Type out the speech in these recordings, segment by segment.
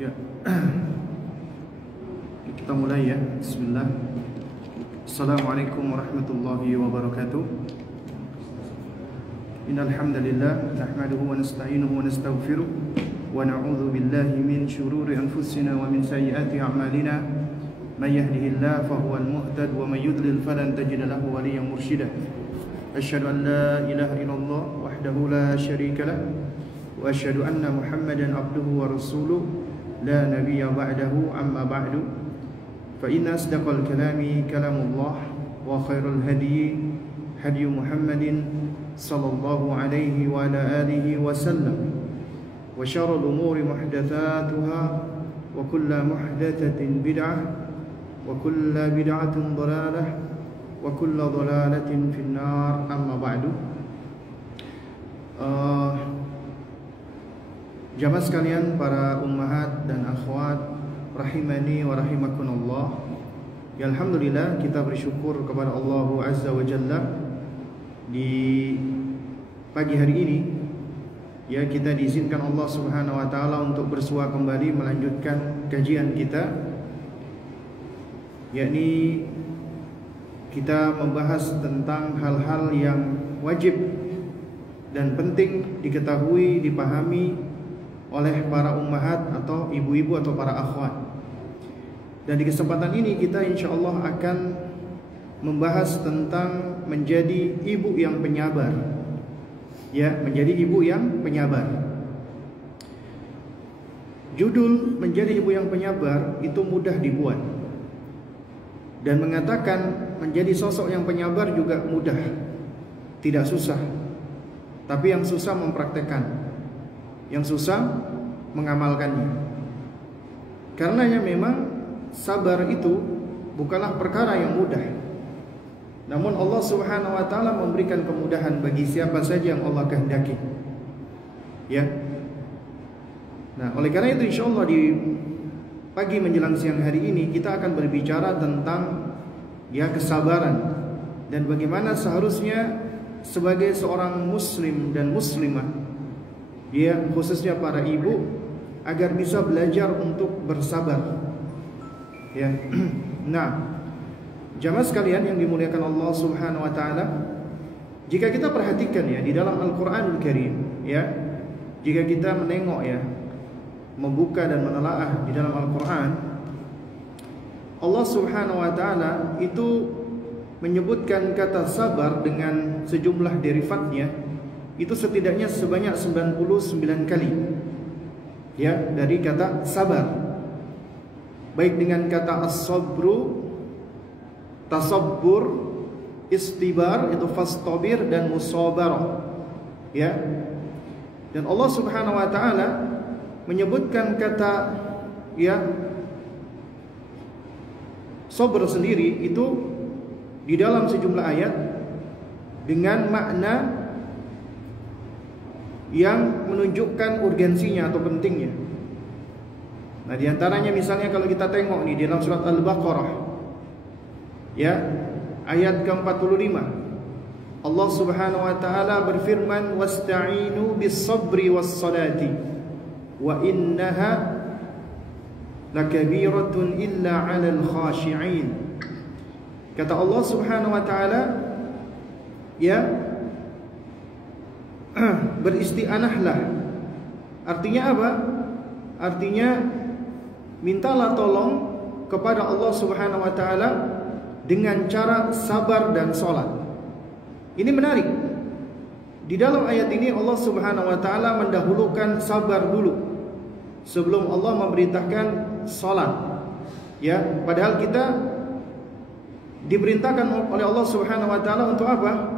Ya, kita mulai ya. Bismillah. Assalamualaikum warahmatullahi wabarakatuh. Innal hamdalillah nahmaduhu wa nasta'inuhu wa nastaghfiruh wa na'udzu billahi min shururi anfusina wa min sayyiati a'malina. May yahdihillahu fahuwal muhtad wa may yudlil falan tajida lahu waliyyan mursyida. Asyhadu an la ilaha illallah wahdahu la syarika lah wa asyhadu anna Muhammadan abduhu wa rasuluh la nabiyya ba'dahu amma ba'du fa inna asdaqal kalami kalamullah wa khairul hadyi hadyu Muhammadin sallallahu alaihi wa ala alihi wa sallam wa syarrul umuri muhdatsatuha wa kullu muhdatsatin bid'ah wa kullu bid'atin dhalalah wa kullu dhalalatin finnar amma ba'du. Jamaah sekalian, para ummahat dan akhwat rahimani wa rahimakumullah. Ya, alhamdulillah kita bersyukur kepada Allah Azza wa Jalla di pagi hari ini. Ya, kita diizinkan Allah Subhanahu wa taala untuk bersua kembali melanjutkan kajian kita, yakni kita membahas tentang hal-hal yang wajib dan penting diketahui, dipahami oleh para ummahat atau ibu-ibu atau para akhwat. Dan di kesempatan ini kita insyaallah akan membahas tentang menjadi ibu yang penyabar. Ya, menjadi ibu yang penyabar. Judul menjadi ibu yang penyabar itu mudah dibuat. Dan mengatakan menjadi sosok yang penyabar juga mudah. Tidak susah. Tapi yang susah mempraktekkan, yang susah mengamalkannya. Karenanya memang sabar itu bukanlah perkara yang mudah. Namun Allah Subhanahu wa taala memberikan kemudahan bagi siapa saja yang Allah kehendaki. Ya. Nah, oleh karena itu insyaallah di pagi menjelang siang hari ini kita akan berbicara tentang ya kesabaran dan bagaimana seharusnya sebagai seorang muslim dan muslimah, ya khususnya para ibu, agar bisa belajar untuk bersabar. Ya. Nah, jamaah sekalian yang dimuliakan Allah Subhanahu wa taala, jika kita perhatikan ya di dalam Al-Qur'anul Karim, ya, jika kita menengok ya, membuka dan menelaah di dalam Al-Qur'an, Allah Subhanahu wa taala itu menyebutkan kata sabar dengan sejumlah derivatnya. Itu setidaknya sebanyak 99 kali. Ya, dari kata sabar. Baik dengan kata as-sabru, tasabbur, istibar, itu fastabir, dan musabarah. Ya. Dan Allah Subhanahu wa taala menyebutkan kata ya sabar sendiri itu di dalam sejumlah ayat dengan makna yang menunjukkan urgensinya atau pentingnya. Nah, di antaranya misalnya kalau kita tengok nih di dalam surat Al-Baqarah, ya, ayat ke-45, Allah Subhanahu wa taala berfirman, "Wasta'inu bis-sabri was-salati wa innaha lakabiratun illa 'alal khashi'in." Kata Allah Subhanahu wa taala, ya, beristi'anahlah. Artinya apa? Artinya mintalah tolong kepada Allah Subhanahu wa taala dengan cara sabar dan salat. Ini menarik. Di dalam ayat ini Allah Subhanahu wa taala mendahulukan sabar dulu sebelum Allah memerintahkan salat. Ya, padahal kita diperintahkan oleh Allah Subhanahu wa taala untuk apa?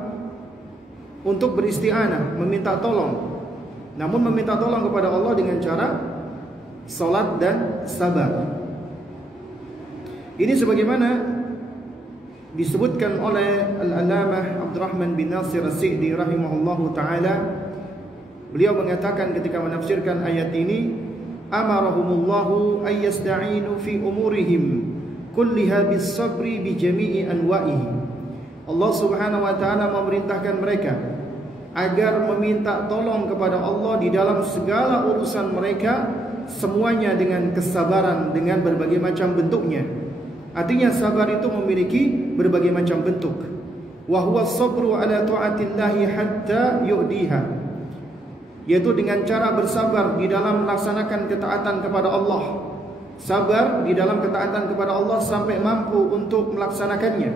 Untuk beristi'anah, meminta tolong. Namun meminta tolong kepada Allah dengan cara salat dan sabar. Ini sebagaimana disebutkan oleh Al-Allamah Abdurrahman bin Nasir As-Sa'di rahimahullahu taala. Beliau mengatakan ketika menafsirkan ayat ini, amarahumullahu ayyasta'inu fi umurihim kulliha bis-sabri bi jami'i anwa'ihi. Allah Subhanahu wa taala memerintahkan mereka agar meminta tolong kepada Allah di dalam segala urusan mereka semuanya dengan kesabaran dengan berbagai macam bentuknya. Artinya sabar itu memiliki berbagai macam bentuk. Wa huwa sabru ala ta'atillahi hatta yu'diha, yaitu dengan cara bersabar di dalam melaksanakan ketaatan kepada Allah. Sabar di dalam ketaatan kepada Allah sampai mampu untuk melaksanakannya.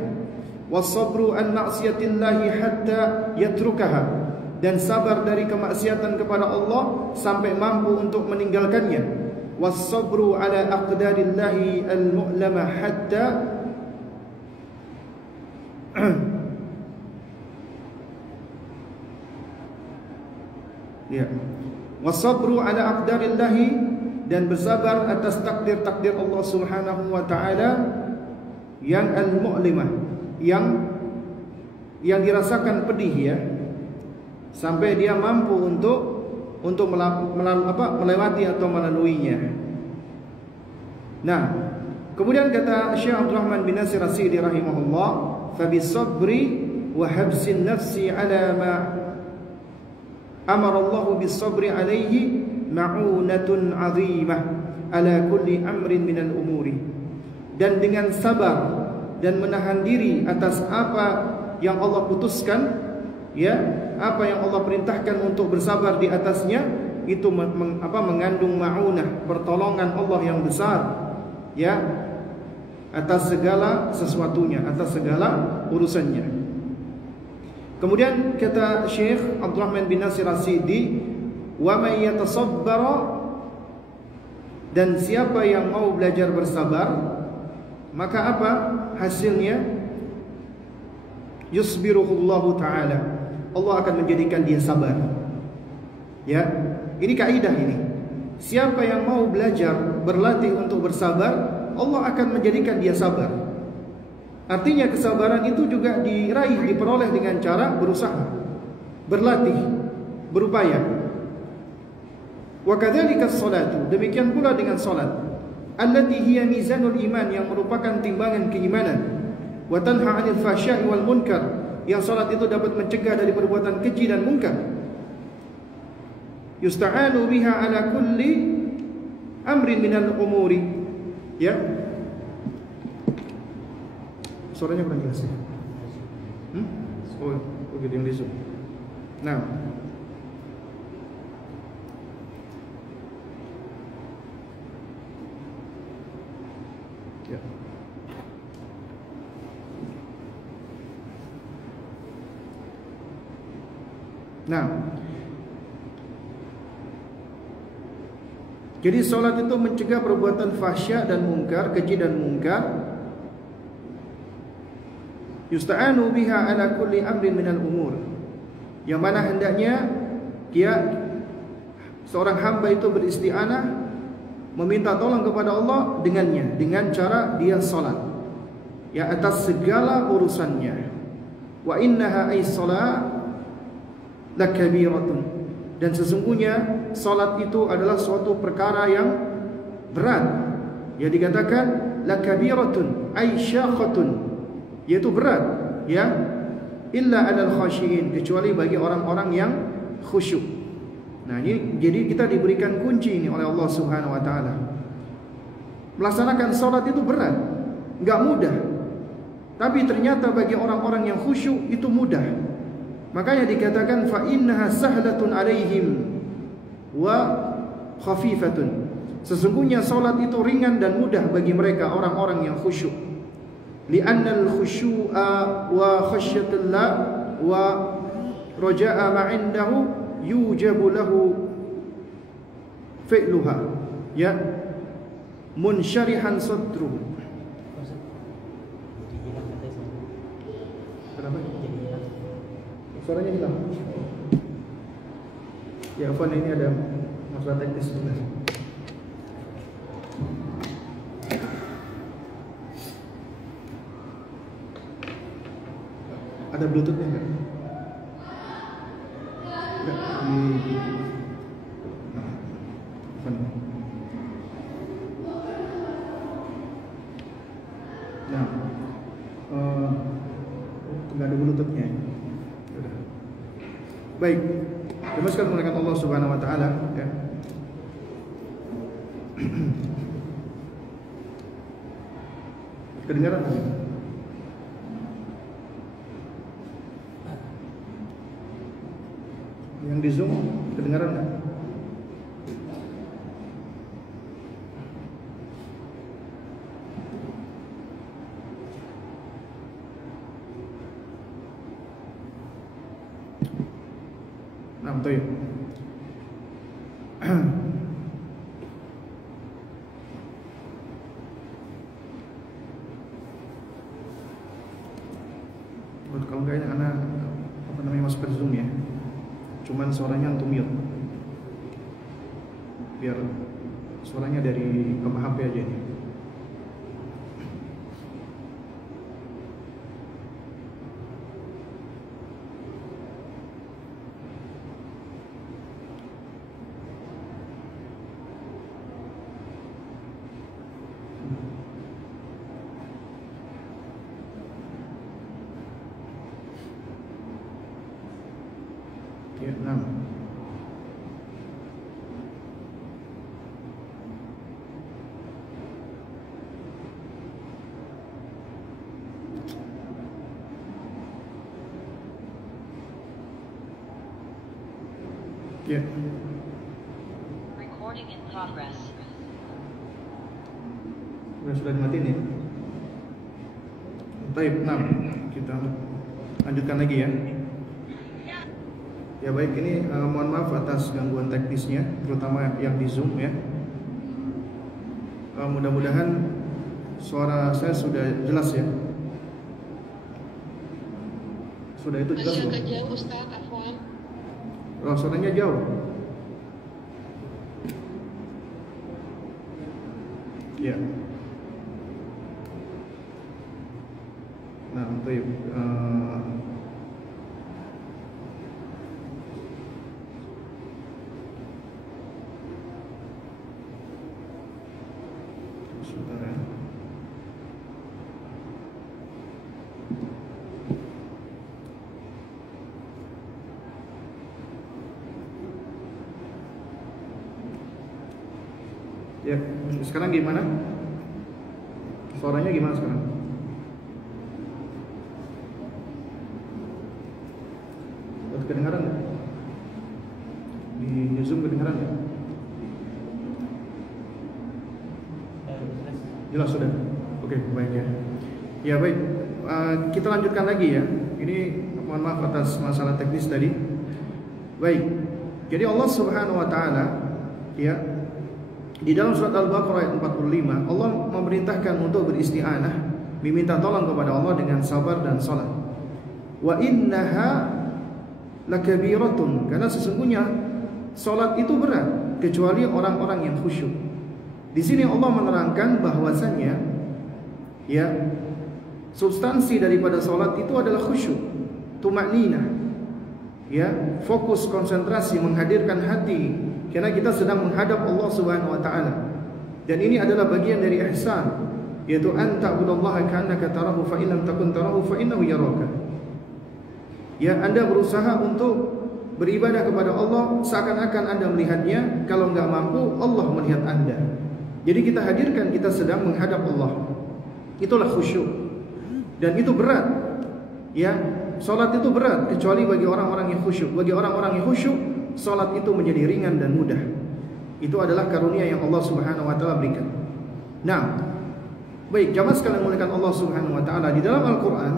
Was-sabru an ma'siyatillahi hatta yatrukaha, dan sabar dari kemaksiatan kepada Allah sampai mampu untuk meninggalkannya. Was-sabru ala aqdarillahi al-mu'lama hatta ya. Was-sabru ala aqdarillahi, dan bersabar atas takdir-takdir Allah Subhanahu wa taala yang al-mu'limah, yang dirasakan pedih ya, sampai dia mampu untuk melewati atau melaluinya. Nah, kemudian kata Syekh Abdul Rahman bin Nasir As-Sa'di rahimahullah, fa bisabri wa habsin nafsi ala ma amara Allah bisabri alaihi ma'unatun 'azimah ala kulli amrin minal umuri. Dan dengan sabar dan menahan diri atas apa yang Allah putuskan, ya, apa yang Allah perintahkan untuk bersabar di atasnya, itu mengandung ma'unah, pertolongan Allah yang besar, ya, atas segala sesuatunya, atas segala urusannya. Kemudian kata Syekh Abdul Rahman bin Nasir As-Sa'di, wa may yatasabbara, dan siapa yang mau belajar bersabar, maka apa hasilnya? Yusbiruhullahu ta'ala, Allah akan menjadikan dia sabar. Ya, ini kaidah ini. Siapa yang mau belajar, berlatih untuk bersabar, Allah akan menjadikan dia sabar. Artinya kesabaran itu juga diraih, diperoleh dengan cara berusaha, berlatih, berupaya. Wa kadzalika as-salatu, demikian pula dengan salat, allati hiya mizanul iman, yang merupakan timbangan keimanan. Wa tanha 'anil fahsya'i wal munkar, yang salat itu dapat mencegah dari perbuatan keji dan munkar. Yusta'anu biha ala kulli amrin minal umuri, ya. Suaranya kurang jelas ya? Oh, begitu yang di Zoom. Nah, ya. Nah, jadi solat itu mencegah perbuatan fahsya dan mungkar, keji dan mungkar. Yusta'anu biha ala kulli amrin minal umur, yang mana hendaknya seorang hamba itu beristi'anah, meminta tolong kepada Allah dengannya, dengan cara dia solat, ya, atas segala urusannya. Wa innaha ay salat lakabiratun, dan sesungguhnya salat itu adalah suatu perkara yang berat. Ya, dikatakan lakabiratun ay syaqatun, yaitu berat, ya, illa 'alal khashiyin, kecuali bagi orang-orang yang khusyuk. Nah, ini jadi kita diberikan kunci ini oleh Allah Subhanahu wa taala. Melaksanakan salat itu berat, enggak mudah. Tapi ternyata bagi orang-orang yang khusyuk itu mudah. Makanya dikatakan fa innaha sahlatun 'alaihim wa khafifatun. Sesungguhnya salat itu ringan dan mudah bagi mereka orang-orang yang khusyuk. Li'anna al-khusyu'a wa khasyatallah wa raja'a ma'indahu yujabu lahu fi'luha, ya, munsyarihan sadruhu. Kenapa? Suaranya hilang. Ya, Afwan, ini ada masalah teknis sebentar. Ada bluetoothnya enggak? Enggak. Nah, enggak ada bluetoothnya. Baik, terima kasih kepada Allah Subhanahu wa taala, ya. Kedengaran? Yang di Zoom kedengaran nggak? Nah, betul ya. Kalau enggak ini anak masuk ke Zoom ya. Cuman suaranya antum mute. Biar suaranya dari HP aja nih. Ya, 6. Ya. Recording in progress. Sudah dimatiin ya. Baik, 6. Kita lanjutkan lagi ya. Ya baik, ini mohon maaf atas gangguan teknisnya, terutama yang di Zoom ya. Mudah-mudahan suara saya sudah jelas ya. Sudah itu jelas. Masih agak jauh Ustaz, Afwan. Oh, suaranya jauh. Ya. Nah, baik. Saudara. Ya, sekarang gimana? Suaranya gimana sekarang? Kedengaran nggak? Di Zoom kedengaran nggak? Jelas sudah. Oke, baik ya. Ya baik, kita lanjutkan lagi ya. Ini mohon maaf atas masalah teknis tadi. Baik. Jadi Allah Subhanahu wa taala ya di dalam surat Al-Baqarah ayat 45, Allah memerintahkan untuk beristi'anah, meminta tolong kepada Allah dengan sabar dan salat. Wa innaha lakabiratun, karena sesungguhnya salat itu berat kecuali orang-orang yang khusyuk. Di sini Allah menerangkan bahwasannya ya substansi daripada salat itu adalah khusyuk, tumakninah. Ya, fokus konsentrasi menghadirkan hati karena kita sedang menghadap Allah Subhanahu wa taala. Dan ini adalah bagian dari ihsan, yaitu anta'budallaha ka'annaka tarahu fa in lam takun tarahu fa innahu yaraka. Ya, Anda berusaha untuk beribadah kepada Allah seakan-akan Anda melihatnya, kalau enggak mampu Allah melihat Anda. Jadi kita hadirkan kita sedang menghadap Allah. Itulah khusyuk. Dan itu berat. Ya, salat itu berat kecuali bagi orang-orang yang khusyuk. Bagi orang-orang yang khusyuk, salat itu menjadi ringan dan mudah. Itu adalah karunia yang Allah Subhanahu wa taala berikan. Nah, baik, jamaah sekalian muliakan Allah Subhanahu wa taala, di dalam Al-Qur'an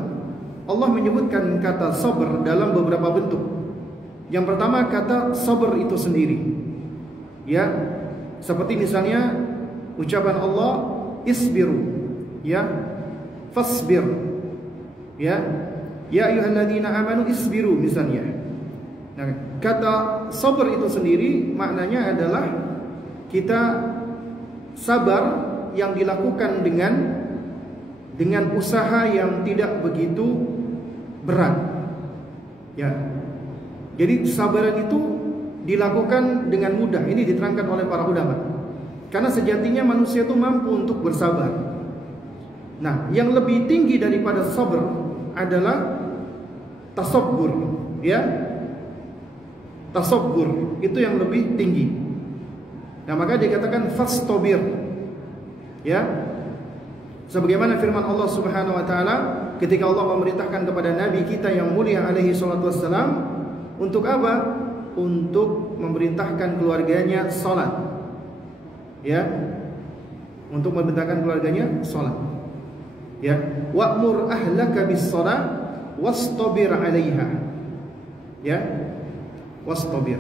Allah menyebutkan kata sabar dalam beberapa bentuk. Yang pertama kata sabar itu sendiri. Ya, seperti misalnya ucapan Allah isbiru, ya, fasbir, ya, ya ayyuhalladzina amanu isbiru misalnya. Nah, kata sabar itu sendiri maknanya adalah kita sabar yang dilakukan dengan usaha yang tidak begitu berat. Ya. Jadi kesabaran itu dilakukan dengan mudah. Ini diterangkan oleh para ulama. Karena sejatinya manusia itu mampu untuk bersabar. Nah, yang lebih tinggi daripada sabar adalah tasabbur, ya. Tasabbur itu yang lebih tinggi. Nah, maka dikatakan fastabir. Ya. Sebagaimana firman Allah Subhanahu wa taala ketika Allah memerintahkan kepada nabi kita yang mulia alaihi salatu wassalam untuk apa? Untuk memerintahkan keluarganya salat. Ya. Untuk memerintahkan keluarganya salat. Ya, wa'mur ahlaka bis-shalah wastabir 'alaiha. Ya. Wastabir.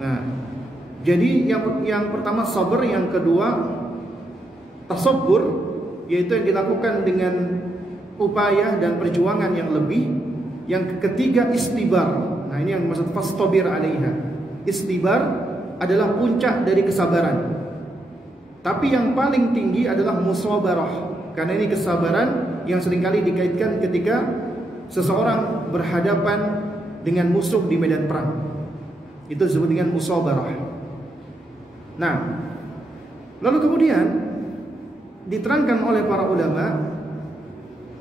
Nah, jadi yang pertama sabar, yang kedua tasabbur, yaitu yang dilakukan dengan upaya dan perjuangan yang lebih. Yang ketiga istibar. Nah, ini yang maksud fastabir 'alaiha. Istibar adalah puncak dari kesabaran. Tapi yang paling tinggi adalah musabarah. Karena ini kesabaran yang seringkali dikaitkan ketika seseorang berhadapan dengan musuh di medan perang. Itu disebut dengan musabarah. Nah, lalu kemudian diterangkan oleh para ulama,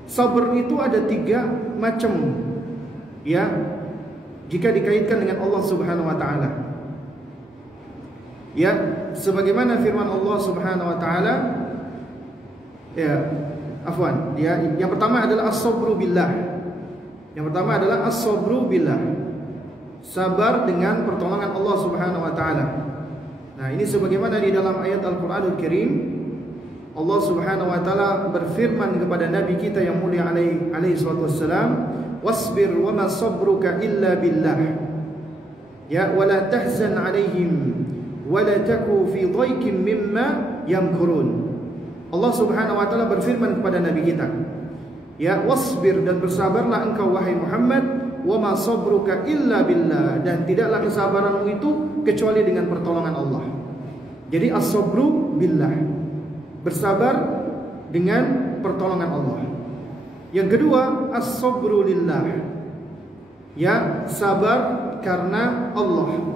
sabar itu ada 3 macam. Ya, jika dikaitkan dengan Allah Subhanahu wa taala. Ya, sebagaimana firman Allah Subhanahu wa taala, ya, afwan, ya, yang pertama adalah as-sabru billah. Yang pertama adalah as-sabru billah. Sabar dengan pertolongan Allah Subhanahu wa taala. Nah, ini sebagaimana di dalam ayat Al-Qur'anul Karim Allah Subhanahu wa taala berfirman kepada nabi kita yang mulia alaihi salatu wassalam, wasbir wa ma sabruka illa billah. Ya, wala tahzan alaihim wala taku fi dhaikin mimma yamkurun. Allah Subhanahu wa taala berfirman kepada nabi kita, ya, wasbir, dan bersabarlah engkau wahai Muhammad, wa ma sabruka illa billah, dan tidaklah kesabaranmu itu kecuali dengan pertolongan Allah. Jadi as-sabru billah, bersabar dengan pertolongan Allah. Yang kedua as-sabru lillah, ya, sabar karena Allah.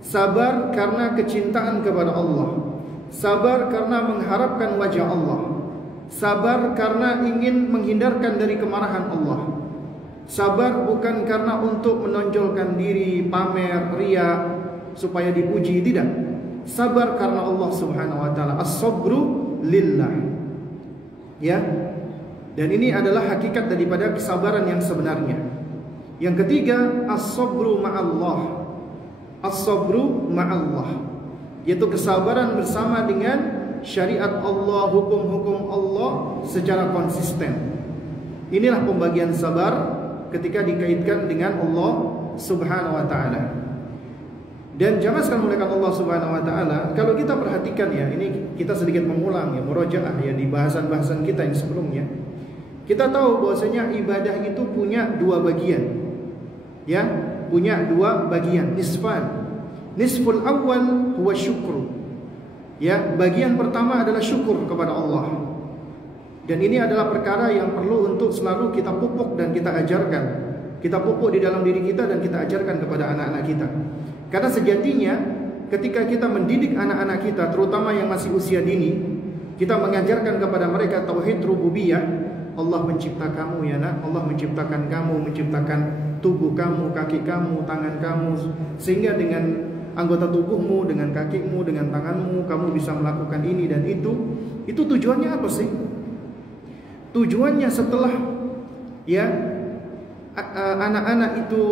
Sabar karena kecintaan kepada Allah. Sabar karena mengharapkan wajah Allah. Sabar karena ingin menghindarkan dari kemarahan Allah. Sabar bukan karena untuk menonjolkan diri, pamer, ria, supaya dipuji, tidak. Sabar karena Allah Subhanahu wa taala. As-sabru lillah. Ya. Dan ini adalah hakikat daripada kesabaran yang sebenarnya. Yang ketiga, as-sabru ma'allah. As-sabru ma'allah, yaitu kesabaran bersama dengan syariat Allah, hukum-hukum Allah secara konsisten. Inilah pembagian sabar ketika dikaitkan dengan Allah Subhanahu wa taala. Dan jamaah sekalian muliakan Allah Subhanahu wa taala, kalau kita perhatikan, ya, ini kita sedikit mengulang, ya, murajaah, ya, di bahasan-bahasan kita yang sebelumnya. Kita tahu bahwasanya ibadah itu punya 2 bagian. Ya, punya 2 bagian, nisfan. Nisful awal huwa syukru. Ya, bagian pertama adalah syukur kepada Allah. Dan ini adalah perkara yang perlu untuk selalu kita pupuk dan kita ajarkan. Kita pupuk di dalam diri kita dan kita ajarkan kepada anak-anak kita. Karena sejatinya ketika kita mendidik anak-anak kita, terutama yang masih usia dini, kita mengajarkan kepada mereka tauhid rububiyah. Allah mencipta kamu, ya nak. Allah menciptakan kamu, menciptakan tubuh kamu, kaki kamu, tangan kamu, sehingga dengan anggota tubuhmu, dengan kakimu, dengan tanganmu, kamu bisa melakukan ini dan itu. Itu tujuannya apa sih? Tujuannya setelah, ya, anak-anak itu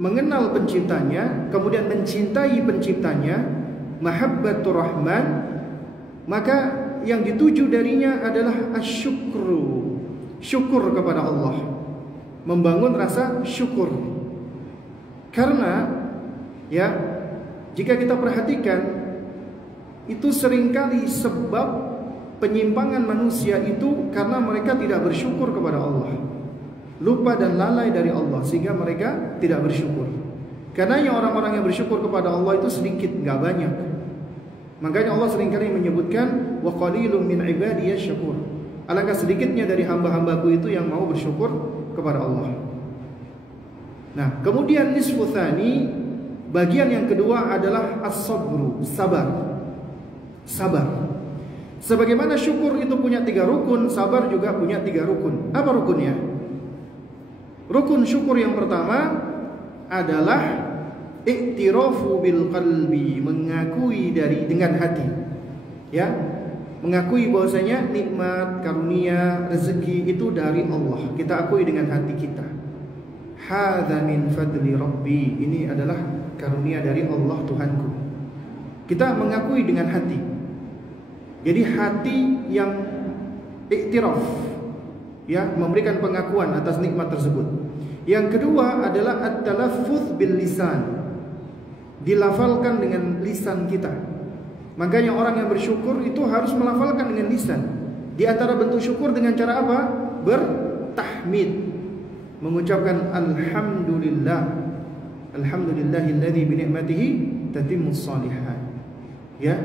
mengenal penciptanya, kemudian mencintai penciptanya, mahabbatur rahman, maka yang dituju darinya adalah asyukru, syukur kepada Allah, membangun rasa syukur. Karena, ya, jika kita perhatikan, itu seringkali sebab penyimpangan manusia itu karena mereka tidak bersyukur kepada Allah, lupa dan lalai dari Allah, sehingga mereka tidak bersyukur. Karena orang-orang yang bersyukur kepada Allah itu sedikit, nggak banyak. Makanya Allah seringkali menyebutkan wa qalilun min ibadiyasy syakur. Alangkah sedikitnya dari hamba-hambaku itu yang mau bersyukur kepada Allah. Nah, kemudian nisfu tsani, bagian yang kedua adalah as-sabru, sabar. Sabar. Sebagaimana syukur itu punya 3 rukun, sabar juga punya 3 rukun. Apa rukunnya? Rukun syukur yang pertama adalah Iktirafu bil qalbi, mengakui dengan hati. Ya, mengakui bahwasanya nikmat, karunia, rezeki itu dari Allah. Kita akui dengan hati kita. Hadza min fadli rabbi, ini adalah karunia dari Allah Tuhanku. Kita mengakui dengan hati. Jadi hati yang iktiraf, ya, memberikan pengakuan atas nikmat tersebut. Yang kedua adalah at-talaffuz bil lisan, dilafalkan dengan lisan kita. Makanya orang yang bersyukur itu harus melafalkan dengan lisan. Di antara bentuk syukur dengan cara apa? Bertahmid, mengucapkan alhamdulillah, alhamdulillahilladzi bi ni'matihi tatimmus shalihat. Ya,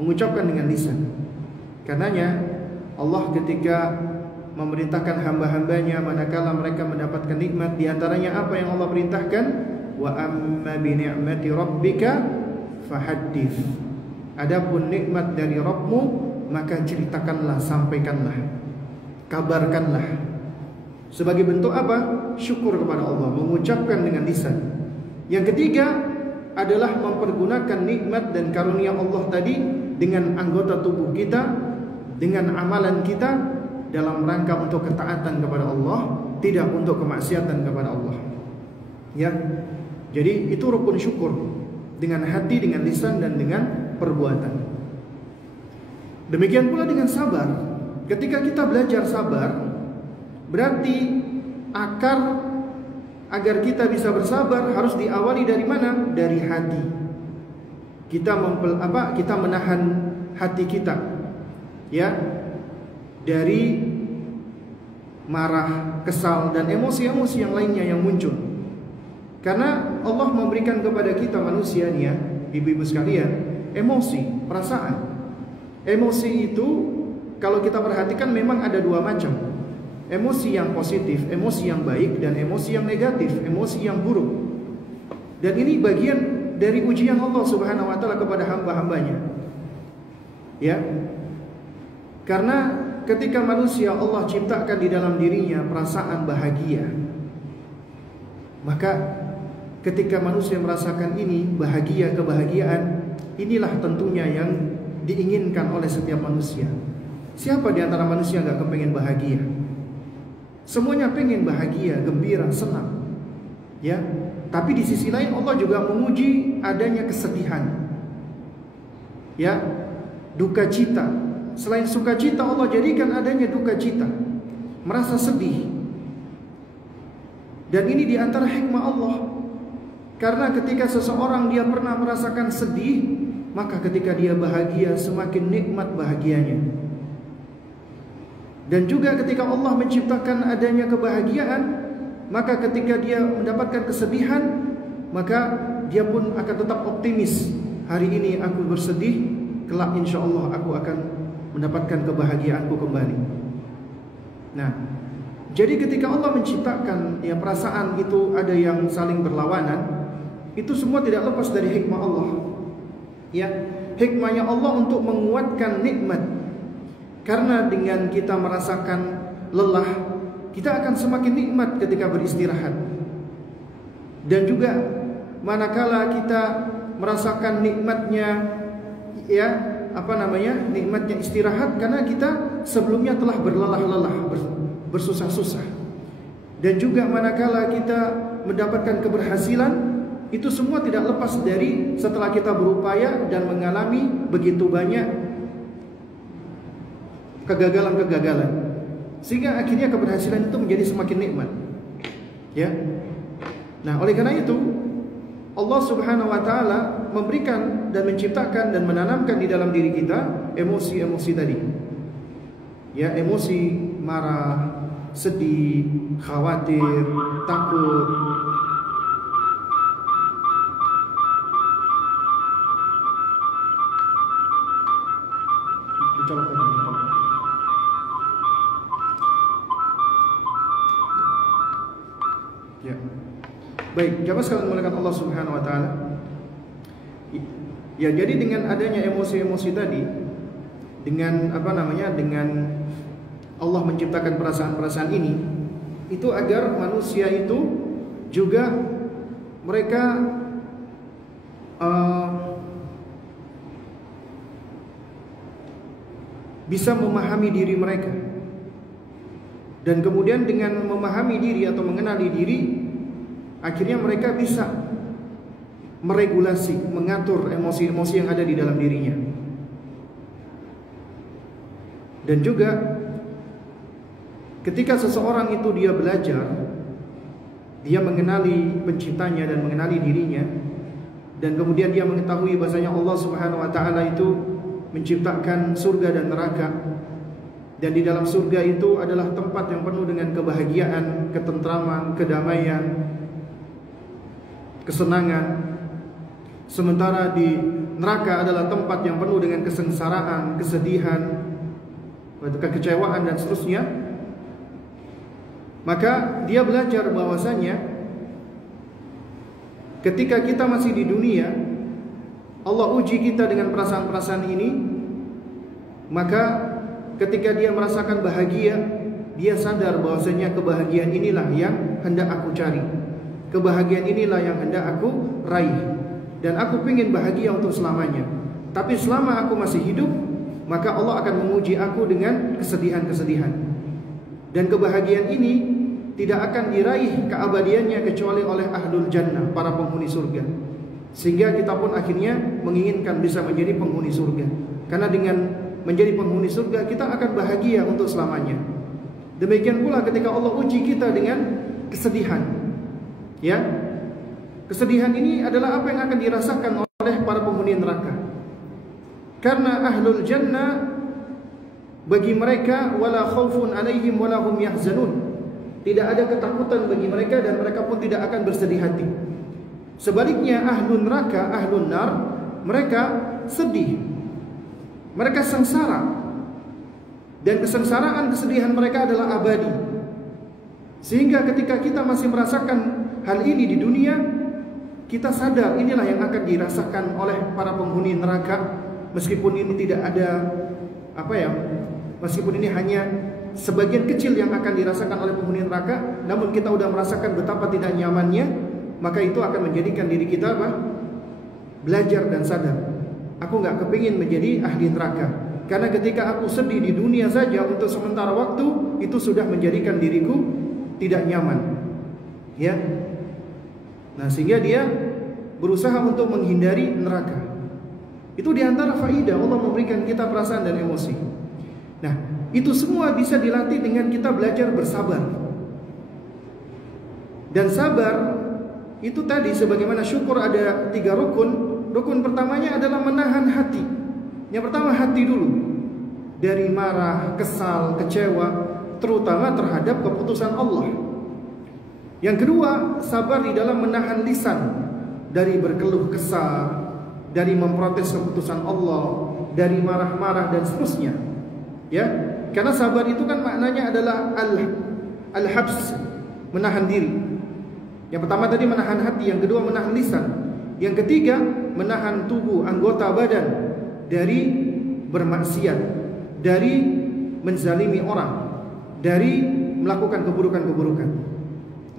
mengucapkan dengan lisan. Karenanya Allah ketika memerintahkan hamba-hambanya manakala mereka mendapatkan nikmat, di antaranya apa yang Allah perintahkan? Wa amma bi ni'mati rabbika fahaddits. Adapun nikmat dari Rabbmu, maka ceritakanlah, sampaikanlah, kabarkanlah. Sebagai bentuk apa? Syukur kepada Allah, mengucapkan dengan lisan. Yang ketiga adalah mempergunakan nikmat dan karunia Allah tadi dengan anggota tubuh kita, dengan amalan kita dalam rangka untuk ketaatan kepada Allah, tidak untuk kemaksiatan kepada Allah. Ya. Jadi itu rukun syukur, dengan hati, dengan lisan, dan dengan perbuatan. Demikian pula dengan sabar. Ketika kita belajar sabar, berarti akar agar kita bisa bersabar harus diawali dari mana? Dari hati. Kita kita menahan hati kita, ya, dari marah, kesal, dan emosi-emosi yang lainnya yang muncul. Karena Allah memberikan kepada kita manusia nih ya, ibu-ibu sekalian, emosi, perasaan. Emosi itu kalau kita perhatikan memang ada dua macam. Emosi yang positif, emosi yang baik, dan emosi yang negatif, emosi yang buruk. Dan ini bagian dari ujian Allah Subhanahu wa taala kepada hamba-hambanya. Ya. Karena ketika manusia Allah ciptakan di dalam dirinya perasaan bahagia, maka ketika manusia merasakan ini bahagia, kebahagiaan, inilah tentunya yang diinginkan oleh setiap manusia. Siapa di antara manusia nggak kepengen bahagia? Semuanya pengen bahagia, gembira, senang. Ya, tapi di sisi lain Allah juga menguji adanya kesedihan. Ya, duka cita. Selain sukacita Allah jadikan adanya duka cita, merasa sedih. Dan ini di antara hikmah Allah. Karena ketika seseorang dia pernah merasakan sedih, maka ketika dia bahagia semakin nikmat bahagianya. Dan juga ketika Allah menciptakan adanya kebahagiaan, maka ketika dia mendapatkan kesedihan, maka dia pun akan tetap optimis. Hari ini aku bersedih, kelak insya Allah aku akan mendapatkan kebahagiaanku kembali. Nah, jadi ketika Allah menciptakan ya perasaan itu ada yang saling berlawanan, itu semua tidak lepas dari hikmah Allah. Ya, hikmahnya Allah untuk menguatkan nikmat. Karena dengan kita merasakan lelah, kita akan semakin nikmat ketika beristirahat. Dan juga manakala kita merasakan nikmatnya nikmatnya istirahat, karena kita sebelumnya telah berlelah-lelah, bersusah-susah. Dan juga manakala kita mendapatkan keberhasilan, itu semua tidak lepas dari setelah kita berupaya dan mengalami begitu banyak kegagalan-kegagalan, sehingga akhirnya keberhasilan itu menjadi semakin nikmat. Ya. Nah, oleh karena itu Allah Subhanahu wa taala memberikan dan menciptakan dan menanamkan di dalam diri kita emosi-emosi tadi. Ya, emosi marah, sedih, khawatir, takut. Ya. Baik, jamaah sekalian dimuliakan Allah Subhanahu wa taala. Ya, jadi dengan adanya emosi-emosi tadi, dengan dengan Allah menciptakan perasaan-perasaan ini, itu agar manusia itu juga mereka bisa memahami diri mereka. Dan kemudian dengan memahami diri atau mengenali diri, akhirnya mereka bisa meregulasi, mengatur emosi-emosi yang ada di dalam dirinya. Dan juga ketika seseorang itu dia belajar, dia mengenali penciptanya dan mengenali dirinya, dan kemudian dia mengetahui bahasanya Allah Subhanahu wa taala itu menciptakan surga dan neraka, dan di dalam surga itu adalah tempat yang penuh dengan kebahagiaan, ketentraman, kedamaian, kesenangan. Sementara di neraka adalah tempat yang penuh dengan kesengsaraan, kesedihan, kekecewaan dan seterusnya. Maka dia belajar bahwasanya ketika kita masih di dunia, Allah uji kita dengan perasaan-perasaan ini. Maka ketika dia merasakan bahagia, dia sadar bahwasanya kebahagiaan inilah yang hendak aku cari, kebahagiaan inilah yang hendak aku raih, dan aku ingin bahagia untuk selamanya. Tapi selama aku masih hidup, maka Allah akan menguji aku dengan kesedihan-kesedihan. Dan kebahagiaan ini tidak akan diraih keabadiannya kecuali oleh ahlul jannah, para penghuni surga. Sehingga kita pun akhirnya menginginkan bisa menjadi penghuni surga. Karena dengan menjadi penghuni surga, kita akan bahagia untuk selamanya. Demikian pula ketika Allah uji kita dengan kesedihan. Ya, kesedihan ini adalah apa yang akan dirasakan oleh para penghuni neraka. Karena ahlul jannah, bagi mereka wala khaufun alaihim wala hum yahzanun. Tidak ada ketakutan bagi mereka dan mereka pun tidak akan bersedih hati. Sebaliknya ahlun neraka, ahlun nar, mereka sedih, mereka sengsara. Dan kesengsaraan, kesedihan mereka adalah abadi. Sehingga ketika kita masih merasakan hal ini di dunia, kita sadar inilah yang akan dirasakan oleh para penghuni neraka. Meskipun ini tidak ada meskipun ini hanya sebagian kecil yang akan dirasakan oleh penghuni neraka, namun kita sudah merasakan betapa tidak nyamannya, maka itu akan menjadikan diri kita belajar dan sadar. Aku nggak kepingin menjadi ahli neraka, karena ketika aku sedih di dunia saja untuk sementara waktu, itu sudah menjadikan diriku tidak nyaman. Ya, nah sehingga dia berusaha untuk menghindari neraka. Itu diantara faidah Allah memberikan kita perasaan dan emosi. Nah, itu semua bisa dilatih dengan kita belajar bersabar. Dan sabar itu tadi sebagaimana syukur ada 3 rukun. Rukun pertamanya adalah menahan hati. Yang pertama hati dulu, dari marah, kesal, kecewa, terutama terhadap keputusan Allah. Yang kedua, sabar di dalam menahan lisan, dari berkeluh kesah, dari memprotes keputusan Allah, dari marah-marah dan seterusnya. Ya, karena sabar itu kan maknanya adalah al-habs, menahan diri. Yang pertama tadi menahan hati, yang kedua menahan lisan, yang ketiga menahan tubuh, anggota badan dari bermaksiat, dari menzalimi orang, dari melakukan keburukan-keburukan.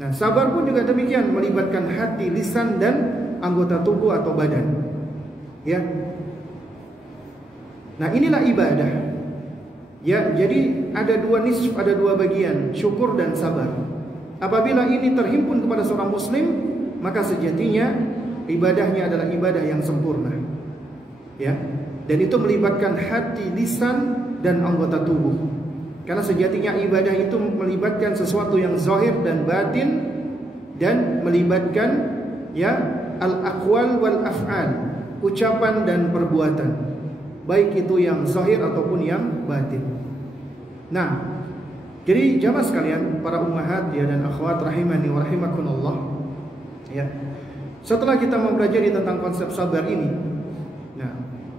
Nah, sabar pun juga demikian, melibatkan hati, lisan dan anggota tubuh atau badan. Ya. Nah, inilah ibadah. Ya, jadi ada 2 nisf, ada 2 bagian, syukur dan sabar. Apabila ini terhimpun kepada seorang muslim, maka sejatinya ibadahnya adalah ibadah yang sempurna. Ya. Dan itu melibatkan hati, lisan dan anggota tubuh. Karena sejatinya ibadah itu melibatkan sesuatu yang zahir dan batin, dan melibatkan ya al-aqwal wal af'al, ucapan dan perbuatan, baik itu yang zahir ataupun yang batin. Nah, jadi jamaah sekalian, para ummahat ya dan akhwat rahimani wa rahimakumullah, ya. Setelah kita mempelajari tentang konsep sabar ini, nah,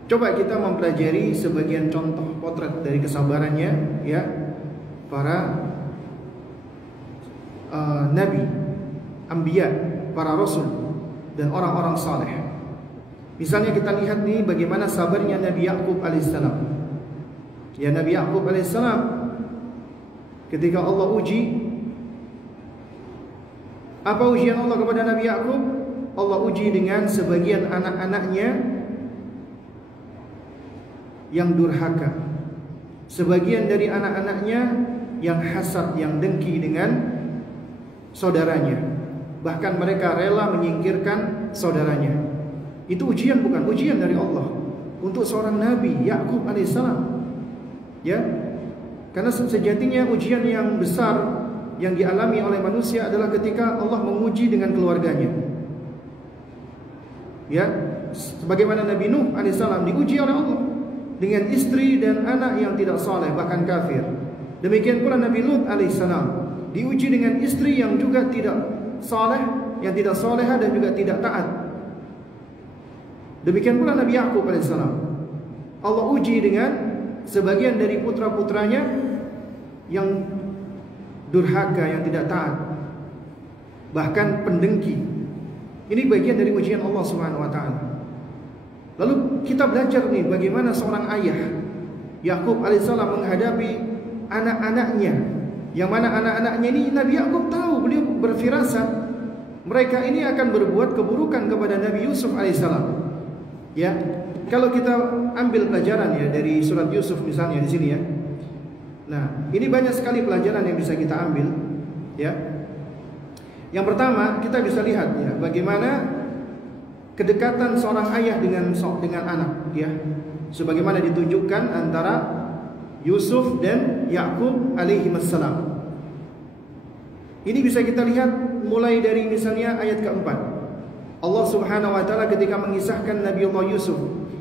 coba kita mempelajari sebagian contoh potret dari kesabarannya ya para nabi, anbiya, para rasul dan orang-orang saleh. Misalnya kita lihat nih bagaimana sabarnya Nabi Yakub alaihissalam. Ya, Nabi Yakub alaihissalam ketika Allah uji, apa ujian Allah kepada Nabi Yakub? Allah uji dengan sebagian anak-anaknya yang durhaka, sebagian dari anak-anaknya yang hasad, yang dengki dengan saudaranya, bahkan mereka rela menyingkirkan saudaranya. Itu ujian, bukan ujian dari Allah untuk seorang Nabi Yakub alaihissalam, ya. Karena sejatinya ujian yang besar yang dialami oleh manusia adalah ketika Allah menguji dengan keluarganya. Ya, sebagaimana Nabi Nuh alaihissalam diuji oleh Allah dengan istri dan anak yang tidak saleh, bahkan kafir. Demikian pula Nabi Lut alaihissalam diuji dengan istri yang juga tidak saleh, yang tidak soleha dan juga tidak taat. Demikian pula Nabi Yakub alaihissalam, Allah uji dengan sebagian dari putra-putranya yang durhaka, yang tidak taat, bahkan pendengki. Ini bagian dari ujian Allah Subhanahu wa taala. Lalu kita belajar nih bagaimana seorang ayah Yakub alaihissalam menghadapi anak-anaknya, yang mana anak-anaknya ini Nabi Yakub tahu, beliau berfirasat mereka ini akan berbuat keburukan kepada Nabi Yusuf alaihissalam. Ya, kalau kita ambil pelajaran ya dari surat Yusuf misalnya di sini ya. Nah, ini banyak sekali pelajaran yang bisa kita ambil, ya. Yang pertama, kita bisa lihat ya bagaimana kedekatan seorang ayah dengan anak, ya. Sebagaimana ditunjukkan antara Yusuf dan Yakub alaihi wassalam. Ini bisa kita lihat mulai dari misalnya ayat keempat. Allah Subhanahu wa taala ketika mengisahkan Nabi Allah Yusuf,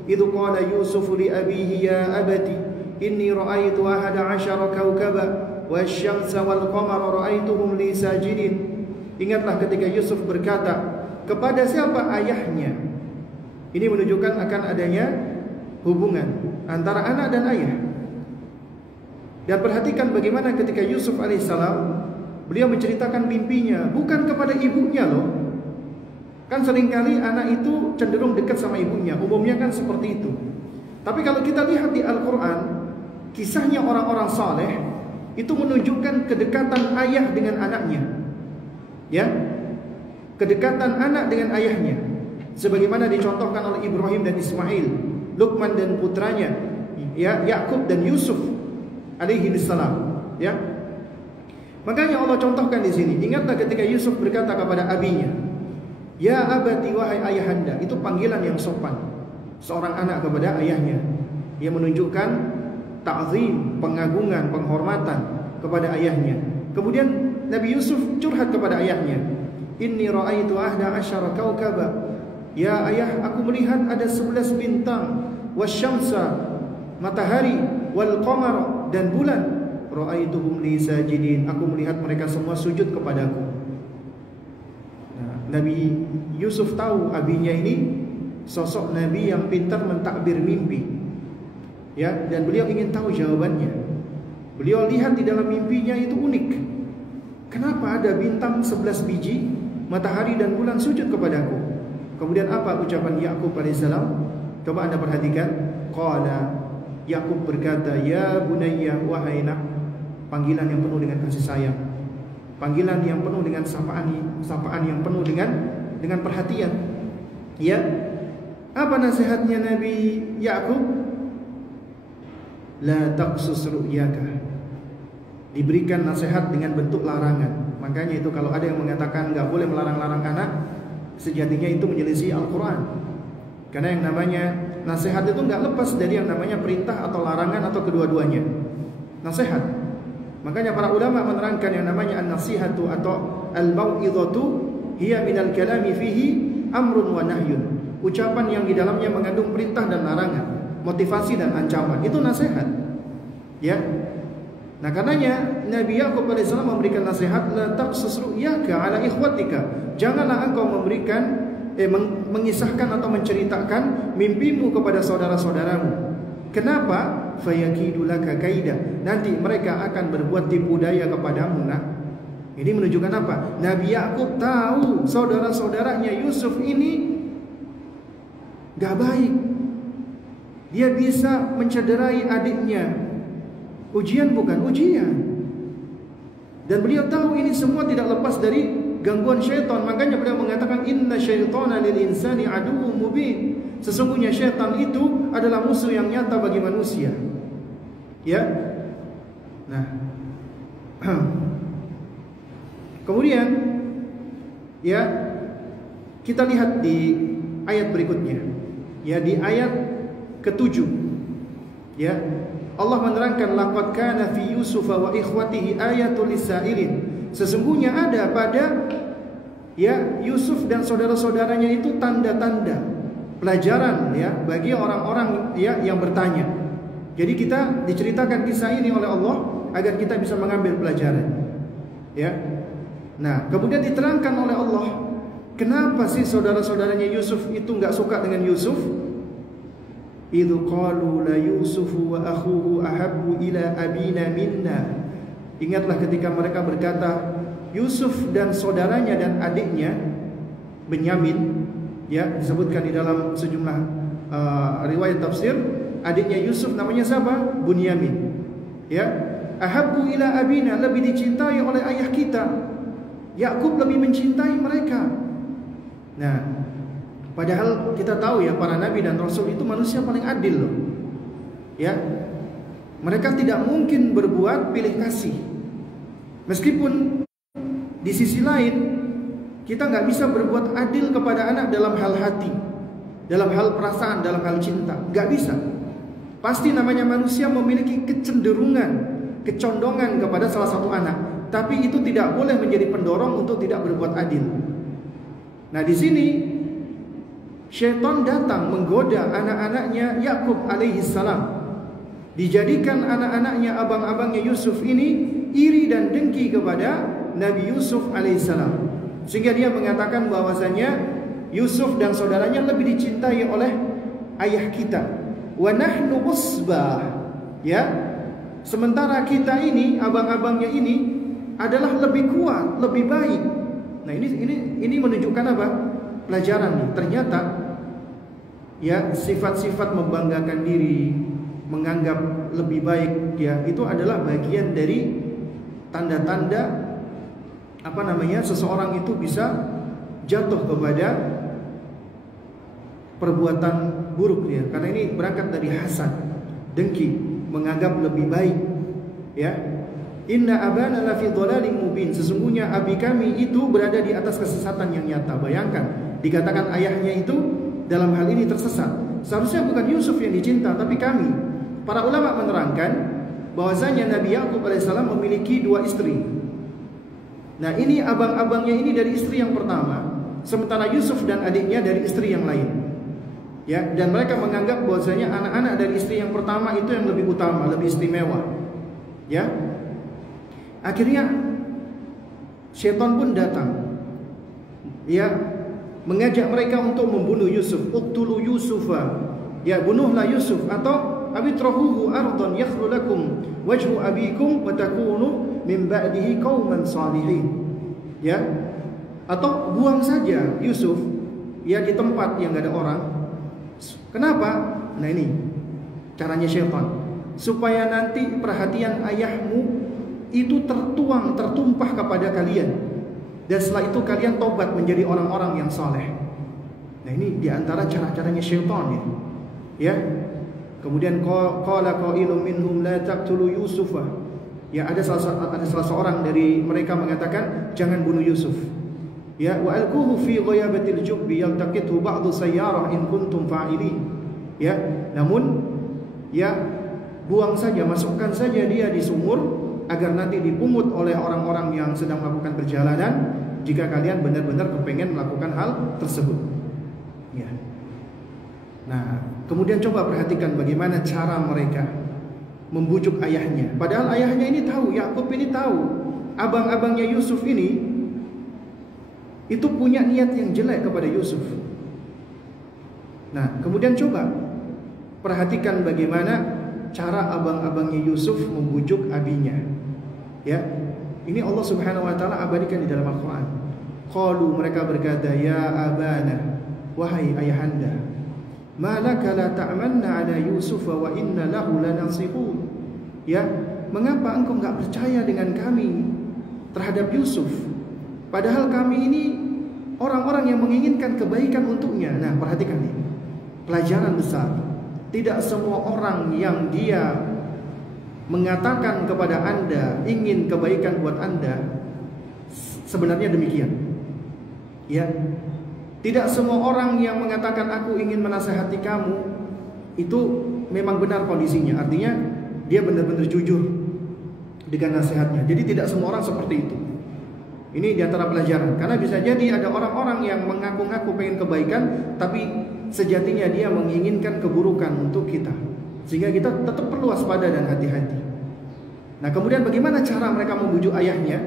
"Idzu qala Yusuf li abihi ya abati inni ra'aitu ahada 'asyara kawkaba wasy-syamsa wal qamara ra'aituhum li sajidin." Ingatlah ketika Yusuf berkata kepada siapa? Ayahnya. Ini menunjukkan akan adanya hubungan antara anak dan ayah. Dan perhatikan bagaimana ketika Yusuf alaihissalam beliau menceritakan mimpinya bukan kepada ibunya loh. Kan seringkali anak itu cenderung dekat sama ibunya, umumnya kan seperti itu. Tapi kalau kita lihat di Al-Quran, kisahnya orang-orang saleh itu menunjukkan kedekatan ayah dengan anaknya. Ya, kedekatan anak dengan ayahnya, sebagaimana dicontohkan oleh Ibrahim dan Ismail, Luqman dan putranya, ya, Yakub dan Yusuf alaihi salam, ya. Makanya Allah contohkan di sini. Ingatlah ketika Yusuf berkata kepada abinya, "Ya abati, wahai ayahanda." Itu panggilan yang sopan seorang anak kepada ayahnya, yang menunjukkan ta'zim, pengagungan, penghormatan kepada ayahnya. Kemudian Nabi Yusuf curhat kepada ayahnya, "Inni ra'aitu ahda asyara kawkaba." Ya ayah, aku melihat ada 11 bintang, wasyamsa, matahari, wal qamar, dan bulan, ra'aituhum li sajidin. Aku melihat mereka semua sujud kepadaku. Nah, Nabi Yusuf tahu abinya ini sosok nabi yang pintar mentakbir mimpi. Ya, dan beliau ingin tahu jawabannya. Beliau lihat di dalam mimpinya itu unik. Kenapa ada bintang 11 biji, matahari dan bulan sujud kepadaku? Kemudian apa ucapan Yakub alaihissalam? Coba Anda perhatikan. Qala, Yakub berkata, "Ya bunayya, wahai nak." Panggilan yang penuh dengan kasih sayang, panggilan yang penuh dengan sapaan yang penuh dengan perhatian. Ya, apa nasihatnya Nabi Yakub? La taqsus ru'yaka. Diberikan nasihat dengan bentuk larangan. Makanya itu kalau ada yang mengatakan nggak boleh melarang-larang anak, sejatinya itu menyelisih Al-Quran. Karena yang namanya nasihat itu nggak lepas dari yang namanya perintah atau larangan atau kedua-duanya. Nasihat. Makanya para ulama menerangkan yang namanya an-nasihatu atau al-mau'izatu hiya minal kalami fihi amrun wa nahyun. Ucapan yang di dalamnya mengandung perintah dan larangan, motivasi dan ancaman. Itu nasihat. Ya. Nah, karenanya Nabi Yakub alaihissalam memberikan nasihat, la taqsus ru'yaka ala ikhwatika. Janganlah engkau memberikan mengisahkan atau menceritakan mimpimu kepada saudara-saudaramu. Kenapa? Fayakidu laka kaida. Nanti mereka akan berbuat tipu daya kepadamu. Nah, ini menunjukkan apa? Nabi Yakub tahu saudara-saudaranya Yusuf ini gak baik. Dia bisa mencederai adiknya. Ujian bukan ujian. Dan beliau tahu ini semua tidak lepas dari gangguan syaitan. Makanya beliau mengatakan inna syaitana lil insani aduwwum mubin. Sesungguhnya syaitan itu adalah musuh yang nyata bagi manusia. Ya. Nah. Kemudian ya, kita lihat di ayat berikutnya. Ya, di ayat ke-7. Ya. Allah menerangkan laqad kana fi Yusuf wa ikhwatihi ayatul lisailin. Sesungguhnya ada pada ya Yusuf dan saudara-saudaranya itu tanda-tanda pelajaran ya bagi orang-orang ya yang bertanya. Jadi kita diceritakan kisah ini oleh Allah agar kita bisa mengambil pelajaran. Ya. Nah, kemudian diterangkan oleh Allah, kenapa sih saudara-saudaranya Yusuf itu enggak suka dengan Yusuf? Idzu qalu la Yusufu wa akhuhu ahabbu ila abina minna. Ingatlah ketika mereka berkata, Yusuf dan saudaranya dan adiknya Benyamin, ya disebutkan di dalam sejumlah riwayat tafsir, adiknya Yusuf namanya siapa? Bunyamin. Ya, ahabbu ila abina, lebih dicintai oleh ayah kita. Yakub lebih mencintai mereka. Nah, padahal kita tahu ya para nabi dan rasul itu manusia paling adil loh. Ya. Mereka tidak mungkin berbuat pilih kasih. Meskipun di sisi lain kita nggak bisa berbuat adil kepada anak dalam hal hati, dalam hal perasaan, dalam hal cinta, nggak bisa. Pasti namanya manusia memiliki kecenderungan, kecondongan kepada salah satu anak. Tapi itu tidak boleh menjadi pendorong untuk tidak berbuat adil. Nah, di sini syaitan datang menggoda anak-anaknya Yakub alaihi salam. Dijadikan anak-anaknya, abang-abangnya Yusuf ini iri dan dengki kepada Nabi Yusuf alaihi salam. Sehingga dia mengatakan bahwasanya Yusuf dan saudaranya lebih dicintai oleh ayah kita. Wa nahnu usbah. Ya. Sementara kita ini, abang-abangnya ini adalah lebih kuat, lebih baik. Nah, ini menunjukkan apa? Pelajaran nih. Ternyata ya sifat-sifat membanggakan diri, menganggap lebih baik ya, itu adalah bagian dari tanda-tanda apa namanya? Seseorang itu bisa jatuh kepada perbuatan buruk ya. Karena ini berangkat dari hasad, dengki, menganggap lebih baik. Ya. Inna abana lafi dhalalin mubin. Sesungguhnya abi kami itu berada di atas kesesatan yang nyata. Bayangkan, dikatakan ayahnya itu dalam hal ini tersesat. Seharusnya bukan Yusuf yang dicinta, tapi kami. Para ulama menerangkan bahwasanya Nabi Yakub alaihissalam memiliki 2 istri. Nah, ini abang-abangnya ini dari istri yang pertama, sementara Yusuf dan adiknya dari istri yang lain. Ya, dan mereka menganggap bahwasanya anak-anak dari istri yang pertama itu yang lebih utama, lebih istimewa. Ya. Akhirnya syaitan pun datang, ya, mengajak mereka untuk membunuh Yusuf. Uqtulu Yusufa, ya, bunuhlah Yusuf, atau abitrahuhu ardhan yakhlu lakum wajhu abikum wa takunu min ba'dihi qauman salihin. Ya, atau buang saja Yusuf ya di tempat yang enggak ada orang. Kenapa? Nah, ini caranya syaitan, supaya nanti perhatian ayahmu itu tertumpah kepada kalian, dan setelah itu kalian tobat menjadi orang-orang yang saleh. Nah, ini diantara cara-caranya syaitan ya. Ya. Kemudian qala qailun minhum la taqtulu Yusufa. Ya, ada salah seorang dari mereka mengatakan jangan bunuh Yusuf. Ya, wa alquhu fi ghayabatil jubbi yaltaqithu ba'du sayyarah in kuntum fa'ilin. Ya, namun ya buang saja, masukkan saja dia di sumur agar nanti dipungut oleh orang-orang yang sedang melakukan perjalanan jika kalian benar-benar kepengen melakukan hal tersebut. Ya. Nah, kemudian coba perhatikan bagaimana cara mereka membujuk ayahnya. Padahal ayahnya ini tahu, Yakub ini tahu, abang-abangnya Yusuf ini itu punya niat yang jelek kepada Yusuf. Nah, kemudian coba perhatikan bagaimana cara abang-abangnya Yusuf membujuk abinya. Ya, ini Allah Subhanahu wa taala abadikan di dalam Al-Qur'an. Qalu, mereka berkata, ya abana, wahai ayahanda, malaka la ta'manna ala Yusuf wa inna lahu lanasihun. Ya, mengapa engkau enggak percaya dengan kami terhadap Yusuf? Padahal kami ini orang-orang yang menginginkan kebaikan untuknya. Nah, perhatikan nih, pelajaran besar. Tidak semua orang yang dia mengatakan kepada Anda ingin kebaikan buat Anda sebenarnya demikian. Ya. Tidak semua orang yang mengatakan aku ingin menasehati kamu itu memang benar kondisinya. Artinya dia benar-benar jujur dengan nasihatnya. Jadi tidak semua orang seperti itu. Ini diantara pelajaran. Karena bisa jadi ada orang-orang yang mengaku-ngaku pengen kebaikan, tapi sejatinya dia menginginkan keburukan untuk kita. Sehingga kita tetap perlu waspada dan hati-hati. Nah, kemudian bagaimana cara mereka membujuk ayahnya?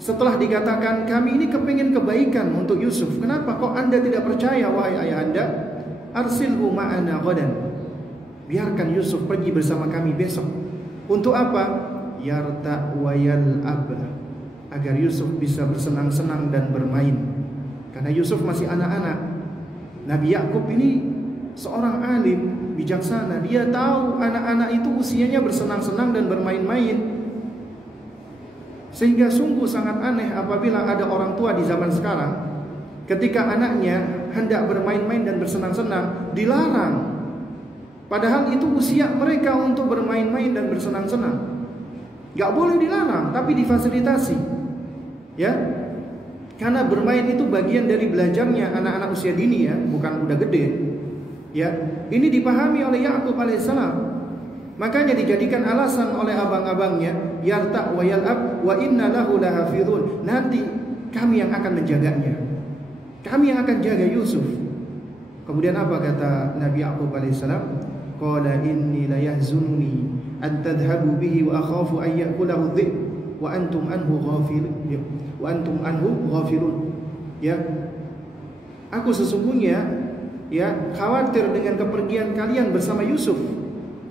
Setelah dikatakan kami ini kepingin kebaikan untuk Yusuf, kenapa kok Anda tidak percaya wahai ayah Anda? Arsilhu ma'ana ghadan. Biarkan Yusuf pergi bersama kami besok. Untuk apa? Yarta wa yal'ab. Agar Yusuf bisa bersenang-senang dan bermain. Karena Yusuf masih anak-anak. Nabi Yakub ini seorang alim, bijaksana. Dia tahu anak-anak itu usianya bersenang-senang dan bermain-main. Sehingga sungguh sangat aneh apabila ada orang tua di zaman sekarang, ketika anaknya hendak bermain-main dan bersenang-senang, dilarang. Padahal itu usia mereka untuk bermain-main dan bersenang-senang. Gak boleh dilarang, tapi difasilitasi. Ya, karena bermain itu bagian dari belajarnya anak-anak usia dini ya, bukan udah gede. Ya, ini dipahami oleh Yakub alaihissalam. Makanya dijadikan alasan oleh abang-abangnya, yarta wa yal'ab wa inna lahu lahafizun. Nanti kami yang akan menjaganya. Kami yang akan jaga Yusuf. Kemudian apa kata Nabi Yakub alaihissalam? Qala inni la yahzununi an tadhhabu bihi wa akhafu an ya'kulahu dhi'b wa antum anhu ghafilun. Ya, aku sesungguhnya ya khawatir dengan kepergian kalian bersama Yusuf.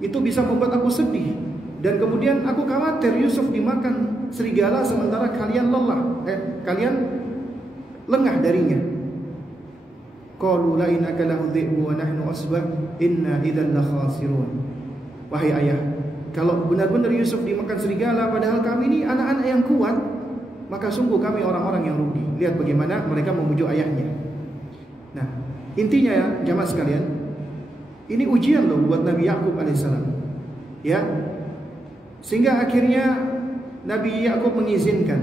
Itu bisa membuat aku sedih. Dan kemudian aku khawatir Yusuf dimakan serigala sementara kalian kalian lengah darinya. Qalu la in akalahu dhi'bu wa nahnu asbah inna idzan la khasirun. Wahai ayah, kalau benar-benar Yusuf dimakan serigala padahal kami ini anak-anak yang kuat, maka sungguh kami orang-orang yang rugi. Lihat bagaimana mereka memujuk ayahnya. Nah, intinya ya jamaah sekalian, ini ujian loh buat Nabi Yakub alaihissalam. Ya. Sehingga akhirnya Nabi Yakub mengizinkan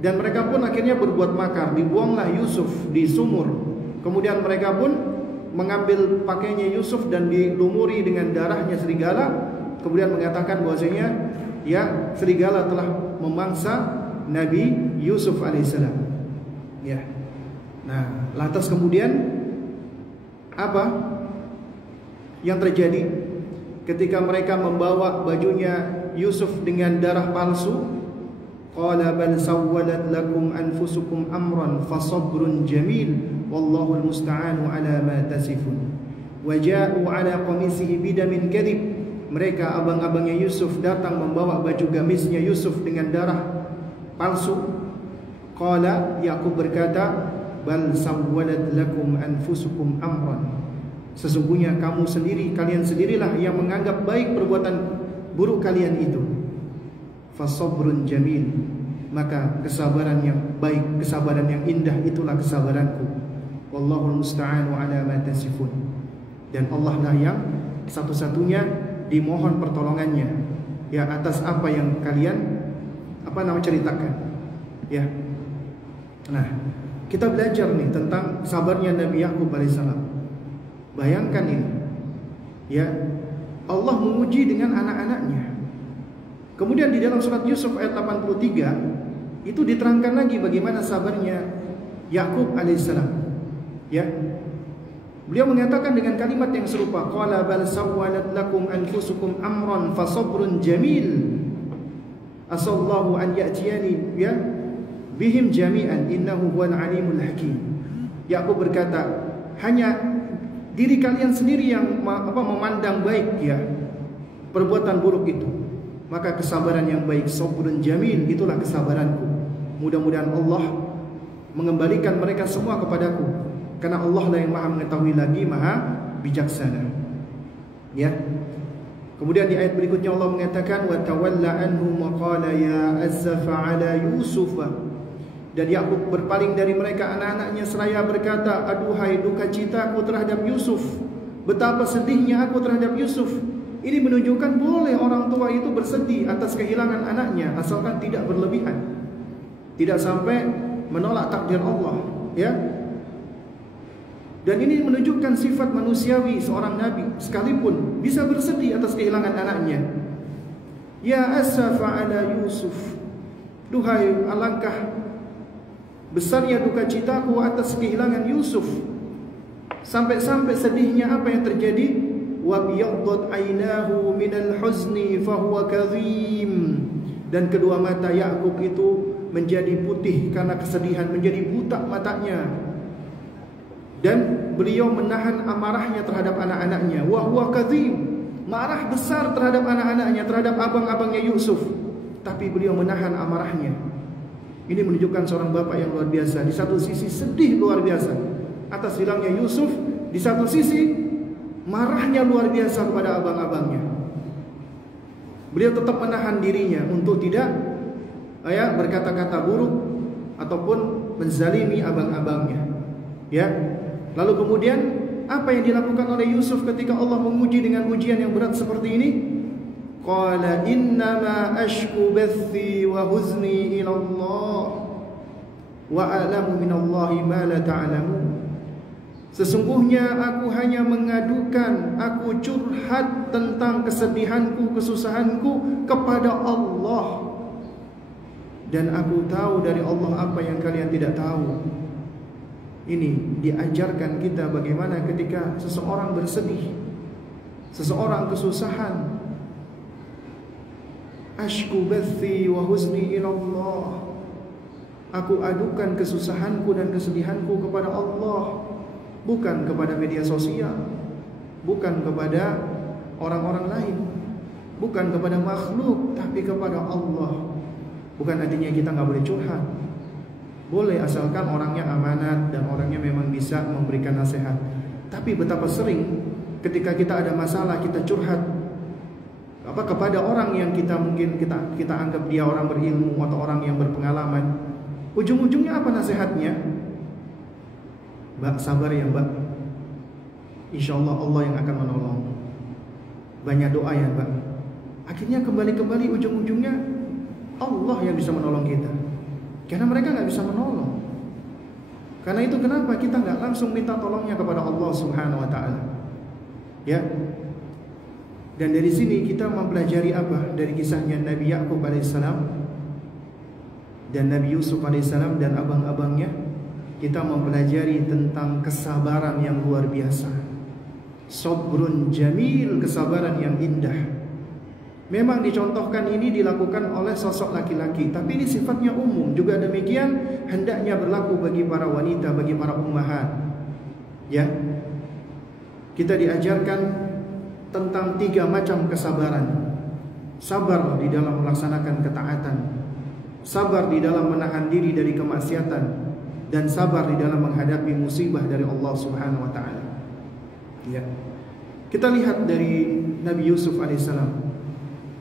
dan mereka pun akhirnya berbuat makar. Dibuanglah Yusuf di sumur. Kemudian mereka pun mengambil pakaiannya Yusuf dan dilumuri dengan darahnya serigala. Kemudian mengatakan bahwasanya ya serigala telah memangsa Nabi Yusuf alaihissalam. Ya. Nah, lantas kemudian apa yang terjadi ketika mereka membawa bajunya Yusuf dengan darah palsu? Qala bal sawwalat lakum anfusukum amran fasabrun jamil wallahu almusta'anu ala ma tasifun. Wa ja'u ala qamisihi bidamin kadhib. Mereka abang-abangnya Yusuf datang membawa baju gamisnya Yusuf dengan darah palsu. Qala Yakub berkata, bal sawwalat lakum anfusukum amran. Sesungguhnya kamu sendiri, kalian sendirilah yang menganggap baik perbuatan buruk kalian itu. Fasabrun jamil. Maka kesabaran yang baik, kesabaran yang indah itulah kesabaranku. Wallahul musta'anu ala ma tasifun. Dan Allah lah yang satu-satunya dimohon pertolongannya ya atas apa yang kalian ceritakan. Ya. Nah, kita belajar nih tentang sabarnya Nabi Yakub alaihissalam. Bayangkan ini. Ya, Allah menguji dengan anak-anaknya. Kemudian di dalam surat Yusuf ayat 83 itu diterangkan lagi bagaimana sabarnya Yakub alaihissalam. Ya. Beliau mengatakan dengan kalimat yang serupa, qala bal sawwalat lakum anfusukum amran fasabrun jamil. Asallahu an ya'tiyani ya bihim jami'an innahu huwal alimul hakim. Yakub berkata, hanya diri kalian sendiri yang memandang baik ya perbuatan buruk itu. Maka kesabaran yang baik, sabrun jamil, itulah kesabaranku. Mudah-mudahan Allah mengembalikan mereka semua kepadaku, karena Allah lah yang maha mengetahui lagi maha bijaksana. Ya. Kemudian di ayat berikutnya Allah mengatakan wa tawalla anhum wa qala ya asafa ala yusuf Dan Yakub berpaling dari mereka anak-anaknya seraya berkata, aduhai duka citaku terhadap Yusuf, betapa sedihnya aku terhadap Yusuf. Ini menunjukkan boleh orang tua itu bersedih atas kehilangan anaknya, asalkan tidak berlebihan, tidak sampai menolak takdir Allah, ya. Dan ini menunjukkan sifat manusiawi seorang nabi, sekalipun bisa bersedih atas kehilangan anaknya. Ya asafa ala Yusuf, duhai alangkah besarnya duka citaku atas kehilangan Yusuf. Sampai-sampai sedihnya apa yang terjadi? Wa biyaddat aynahu minal huzni fahuwa kadhim. Dan kedua mata Yakub itu menjadi putih karena kesedihan, menjadi buta matanya. Dan beliau menahan amarahnya terhadap anak-anaknya. Wa huwa kadhim, marah besar terhadap anak-anaknya, terhadap abang-abangnya Yusuf, tapi beliau menahan amarahnya. Ini menunjukkan seorang bapak yang luar biasa. Di satu sisi sedih luar biasa atas hilangnya Yusuf, di satu sisi marahnya luar biasa kepada abang-abangnya. Beliau tetap menahan dirinya untuk tidak berkata-kata buruk ataupun menzalimi abang-abangnya. Ya. Lalu kemudian apa yang dilakukan oleh Yusuf ketika Allah menguji dengan ujian yang berat seperti ini? Qala innama ashku bathi wa huzni ila Allah wa a'lamu minallahi ma la ta'lamun. Sesungguhnya aku hanya mengadukan, aku curhat tentang kesedihanku, kesusahanku kepada Allah, dan aku tahu dari Allah apa yang kalian tidak tahu. Ini diajarkan kita bagaimana ketika seseorang bersedih, seseorang kesusahan. Ashku bathi wa huzni ila Allah. Aku adukan kesusahanku dan kesedihanku kepada Allah, bukan kepada media sosial, bukan kepada orang-orang lain, bukan kepada makhluk, tapi kepada Allah. Bukan artinya kita nggak boleh curhat. Boleh asalkan orangnya amanat dan orangnya memang bisa memberikan nasihat. Tapi betapa sering ketika kita ada masalah kita curhat kepada orang yang kita mungkin kita anggap dia orang berilmu atau orang yang berpengalaman. Ujung-ujungnya apa nasihatnya? Mbak, sabar ya mbak, insya Allah Allah yang akan menolong. Banyak doa ya mbak. Akhirnya kembali ujung-ujungnya Allah yang bisa menolong kita, karena mereka nggak bisa menolong. Karena itu kenapa kita nggak langsung minta tolongnya kepada Allah Subhanahu Wa Taala, ya. Dan dari sini kita mempelajari apa dari kisahnya Nabi Yakub alaihissalam dan Nabi Yusuf alaihissalam dan abang-abangnya. Kita mempelajari tentang kesabaran yang luar biasa. Sabrun jamil, kesabaran yang indah. Memang dicontohkan ini dilakukan oleh sosok laki-laki, tapi ini sifatnya umum. Juga demikian hendaknya berlaku bagi para wanita, bagi para ummahat. Ya. Kita diajarkan tentang 3 macam kesabaran. Sabar di dalam melaksanakan ketaatan, sabar di dalam menahan diri dari kemaksiatan, dan sabar di dalam menghadapi musibah dari Allah Subhanahu Wa Taala. Ya. Kita lihat dari Nabi Yusuf alaihissalam,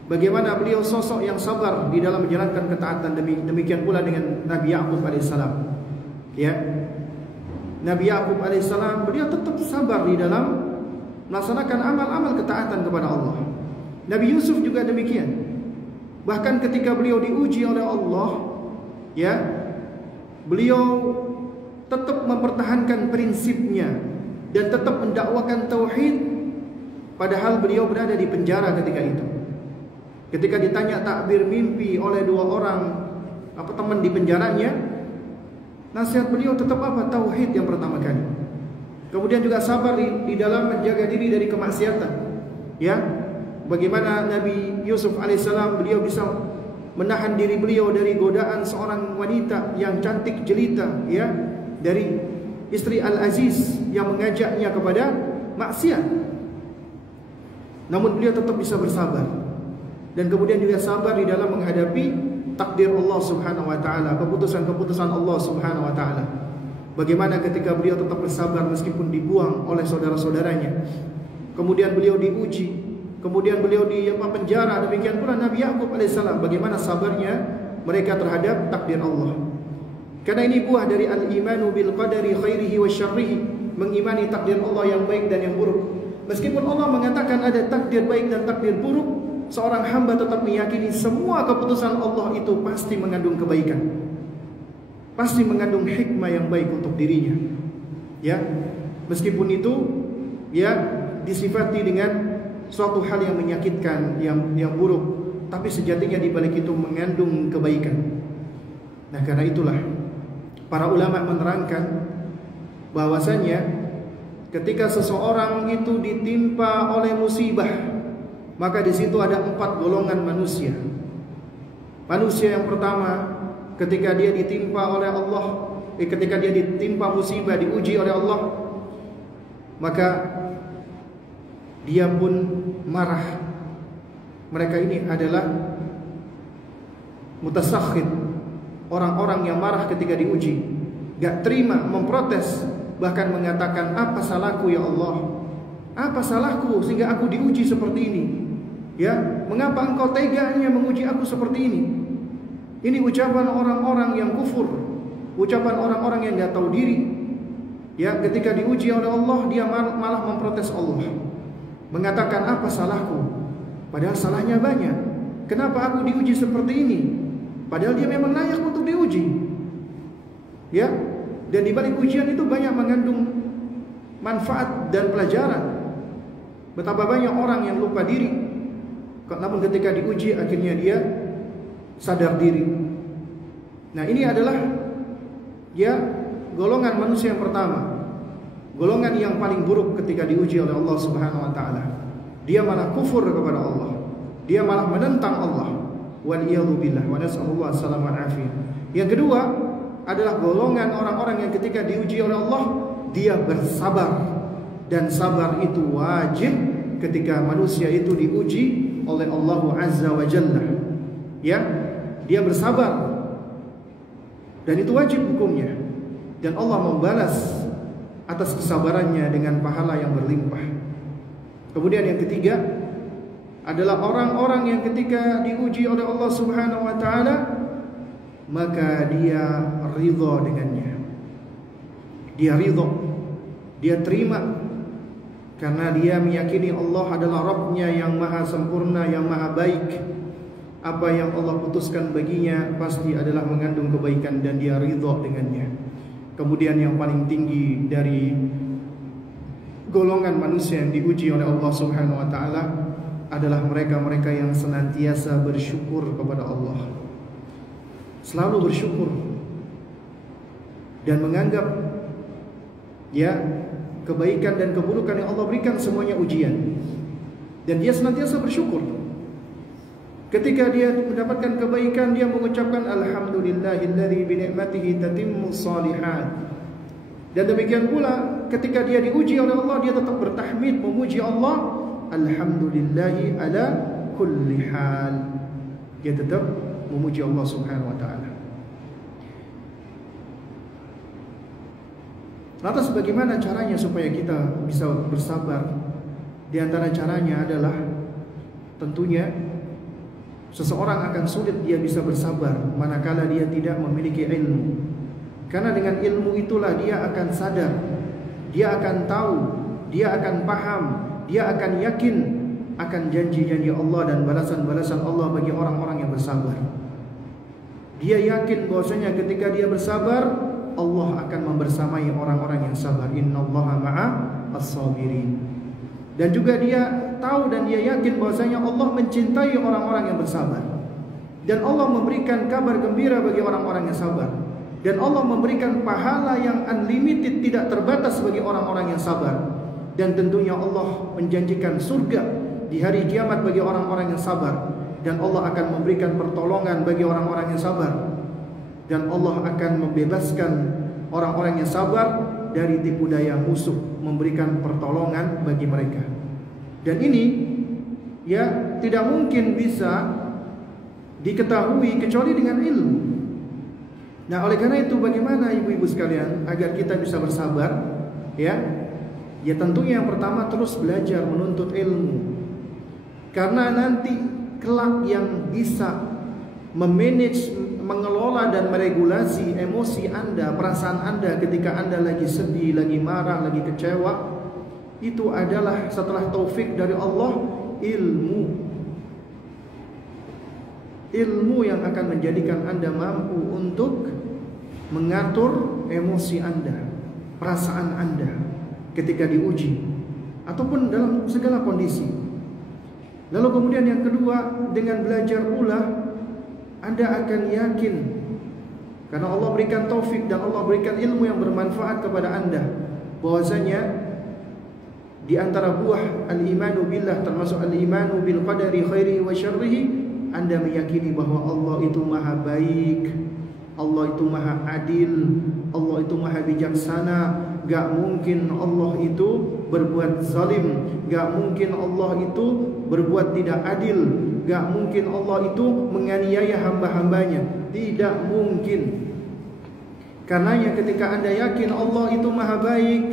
bagaimana beliau sosok yang sabar di dalam menjalankan ketaatan. Demikian pula dengan Nabi Yakub alaihissalam. Ya. Nabi Yakub alaihissalam beliau tetap sabar di dalam melaksanakan amal-amal ketaatan kepada Allah. Nabi Yusuf juga demikian. Bahkan ketika beliau diuji oleh Allah, ya, beliau tetap mempertahankan prinsipnya dan tetap mendakwakan tauhid, padahal beliau berada di penjara ketika itu. Ketika ditanya takbir mimpi oleh 2 orang teman di penjaranya, nasihat beliau tetap apa? Tauhid yang pertama kali. Kemudian juga sabar di dalam menjaga diri dari kemaksiatan. Ya, bagaimana Nabi Yusuf alaihissalam beliau bisa menahan diri beliau dari godaan seorang wanita yang cantik jelita, ya, dari istri Al-Aziz yang mengajaknya kepada maksiat. Namun beliau tetap bisa bersabar. Dan kemudian juga sabar di dalam menghadapi takdir Allah Subhanahu Wa Taala, keputusan-keputusan Allah Subhanahu Wa Taala. Bagaimana ketika beliau tetap bersabar meskipun dibuang oleh saudara-saudaranya. Kemudian beliau diuji, kemudian beliau di penjara. Demikian pula Nabi Yakub alaihissalam, bagaimana sabarnya mereka terhadap takdir Allah. Karena ini buah dari al-imanu bil qadari khairihi wa syarrihi, mengimani takdir Allah yang baik dan yang buruk. Meskipun Allah mengatakan ada takdir baik dan takdir buruk, seorang hamba tetap meyakini semua keputusan Allah itu pasti mengandung kebaikan, pasti mengandung hikmah yang baik untuk dirinya. Ya, meskipun itu ya disifati dengan suatu hal yang menyakitkan, yang buruk, tapi sejatinya di balik itu mengandung kebaikan. Nah, karena itulah para ulama menerangkan bahwasanya ketika seseorang itu ditimpa oleh musibah, maka di situ ada 4 golongan manusia. Manusia yang pertama, ketika dia ditimpa oleh Allah, ketika dia ditimpa musibah, diuji oleh Allah, maka dia pun marah. Mereka ini adalah mutasakhid, orang-orang yang marah ketika diuji, gak terima, memprotes, bahkan mengatakan, apa salahku ya Allah? Apa salahku sehingga aku diuji seperti ini? Ya, mengapa engkau teganya menguji aku seperti ini? Ini ucapan orang-orang yang kufur, ucapan orang-orang yang gak tahu diri. Ya, ketika diuji oleh Allah, dia malah memprotes Allah, mengatakan, apa salahku? Padahal salahnya banyak. Kenapa aku diuji seperti ini? Padahal dia memang layak untuk diuji. Ya, dan di balik ujian itu banyak mengandung manfaat dan pelajaran. Betapa banyak orang yang lupa diri, namun ketika diuji akhirnya dia sadar diri. Nah, ini adalah ya golongan manusia yang pertama, golongan yang paling buruk ketika diuji oleh Allah Subhanahu wa taala. Dia malah kufur kepada Allah, dia malah menentang Allah. Waliyadu billah, wa nas'alullah salaman afiyah. Yang kedua adalah golongan orang-orang yang ketika diuji oleh Allah, dia bersabar. Dan sabar itu wajib ketika manusia itu diuji oleh Allah Azza wa Jalla. Ya, dia bersabar, dan itu wajib hukumnya. Dan Allah membalas atas kesabarannya dengan pahala yang berlimpah. Kemudian yang ketiga adalah orang-orang yang ketika diuji oleh Allah Subhanahu wa taala, maka dia ridha dengannya. Dia ridha, dia terima, karena dia meyakini Allah adalah Rabb-Nya yang maha sempurna, yang maha baik. Apa yang Allah putuskan baginya pasti adalah mengandung kebaikan, dan dia ridha dengannya. Kemudian yang paling tinggi dari golongan manusia yang diuji oleh Allah Subhanahu wa taala adalah mereka-mereka yang senantiasa bersyukur kepada Allah. Selalu bersyukur dan menganggap ya kebaikan dan keburukan yang Allah berikan semuanya ujian, dan dia senantiasa bersyukur. Ketika dia mendapatkan kebaikan, dia mengucapkan alhamdulillahilladzi bi ni'matihi tatimmus shalihat. Dan demikian pula ketika dia diuji oleh Allah, dia tetap bertahmid, memuji Allah, alhamdulillahi ala kulli hal. Dia tetap memuji Allah Subhanahu wa taala. Lantas bagaimana caranya supaya kita bisa bersabar? Di antara caranya adalah tentunya seseorang akan sulit dia bisa bersabar manakala dia tidak memiliki ilmu. Karena dengan ilmu itulah dia akan sadar, dia akan tahu, dia akan paham, dia akan yakin akan janji-janji Allah dan balasan-balasan Allah bagi orang-orang yang bersabar. Dia yakin bahwasanya ketika dia bersabar, Allah akan membersamai orang-orang yang sabar. Innallaha ma'a as-sabirin. Dan juga dia tahu dan dia yakin bahwasanya Allah mencintai orang-orang yang bersabar. Dan Allah memberikan kabar gembira bagi orang-orang yang sabar. Dan Allah memberikan pahala yang unlimited, tidak terbatas bagi orang-orang yang sabar. Dan tentunya Allah menjanjikan surga di hari kiamat bagi orang-orang yang sabar. Dan Allah akan memberikan pertolongan bagi orang-orang yang sabar. Dan Allah akan membebaskan orang-orang yang sabar dari tipu daya musuh, memberikan pertolongan bagi mereka. Dan ini ya tidak mungkin bisa diketahui kecuali dengan ilmu. Nah, oleh karena itu bagaimana ibu-ibu sekalian agar kita bisa bersabar? Ya tentunya yang pertama terus belajar menuntut ilmu. Karena nanti kelak yang bisa memanage mengelola dan meregulasi emosi Anda, perasaan Anda ketika Anda lagi sedih, lagi marah, lagi kecewa, itu adalah setelah taufik dari Allah, ilmu yang akan menjadikan Anda mampu untuk mengatur emosi Anda, perasaan Anda ketika diuji ataupun dalam segala kondisi. Lalu kemudian yang kedua, dengan belajar pula Anda akan yakin, karena Allah berikan taufik dan Allah berikan ilmu yang bermanfaat kepada Anda, bahwasanya di antara buah al-imanu billah termasuk al-imanu bil qadari khairihi wa syarrihi, Anda meyakini bahwa Allah itu maha baik, Allah itu maha adil, Allah itu maha bijaksana. Gak mungkin Allah itu berbuat zalim, gak mungkin Allah itu berbuat tidak adil, gak mungkin Allah itu menganiaya hamba-hambanya. Tidak mungkin. Karenanya ketika Anda yakin Allah itu maha baik,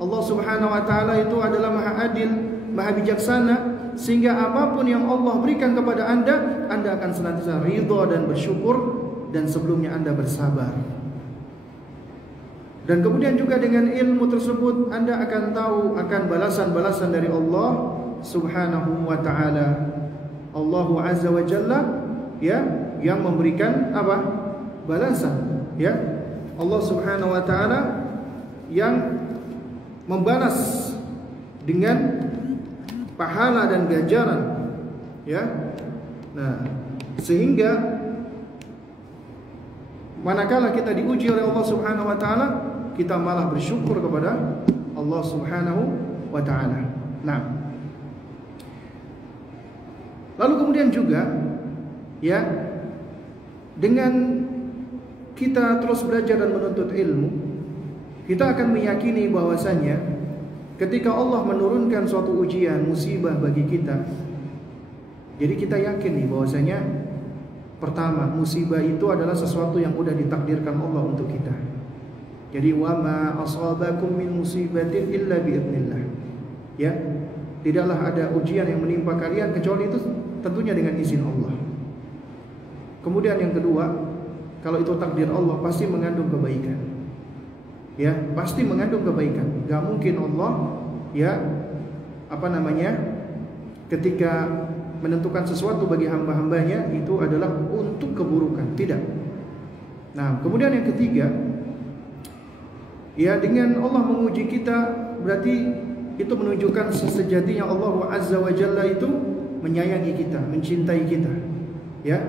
Allah subhanahu wa ta'ala itu adalah maha adil, maha bijaksana, sehingga apapun yang Allah berikan kepada Anda akan senantiasa ridha dan bersyukur, dan sebelumnya Anda bersabar. Dan kemudian juga dengan ilmu tersebut Anda akan tahu akan balasan-balasan dari Allah subhanahu wa ta'ala. Allah azza wa jalla, ya, yang memberikan apa? Balasan, ya. Allah subhanahu wa ta'ala yang membalas dengan pahala dan ganjaran, ya. Nah, sehingga manakala kita diuji oleh Allah subhanahu wa ta'ala, kita malah bersyukur kepada Allah subhanahu wa ta'ala. Nah, lalu kemudian juga, ya, dengan kita terus belajar dan menuntut ilmu, kita akan meyakini bahwasanya ketika Allah menurunkan suatu ujian, musibah bagi kita, jadi kita yakin nih bahwasanya pertama, musibah itu adalah sesuatu yang sudah ditakdirkan Allah untuk kita. Jadi wa ma asabakum min musibatin illa biidznillah. Ya, tidaklah ada ujian yang menimpa kalian kecuali itu tentunya dengan izin Allah. Kemudian yang kedua, kalau itu takdir Allah pasti mengandung kebaikan. Ya, pasti mengandung kebaikan. Gak mungkin Allah, ya, ketika menentukan sesuatu bagi hamba-hambanya itu adalah untuk keburukan. Tidak. Nah, kemudian yang ketiga, ya, dengan Allah menguji kita berarti itu menunjukkan sejatinya Allah azza wa jalla itu menyayangi kita, mencintai kita. Ya,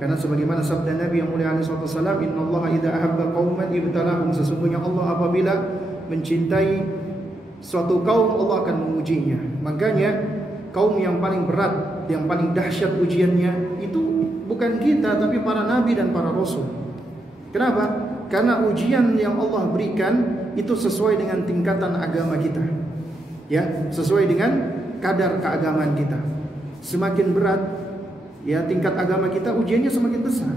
karena sebagaimana sabda Nabi yang mulia alaihi wasallam, innallaha idza ahabba qauman ibtalahum, sesungguhnya Allah apabila mencintai suatu kaum Allah akan mengujinya. Makanya kaum yang paling berat, yang paling dahsyat ujiannya itu bukan kita tapi para nabi dan para rasul. Kenapa? Karena ujian yang Allah berikan itu sesuai dengan tingkatan agama kita. Ya, sesuai dengan kadar keagamaan kita. Semakin berat, ya, tingkat agama kita, ujiannya semakin besar.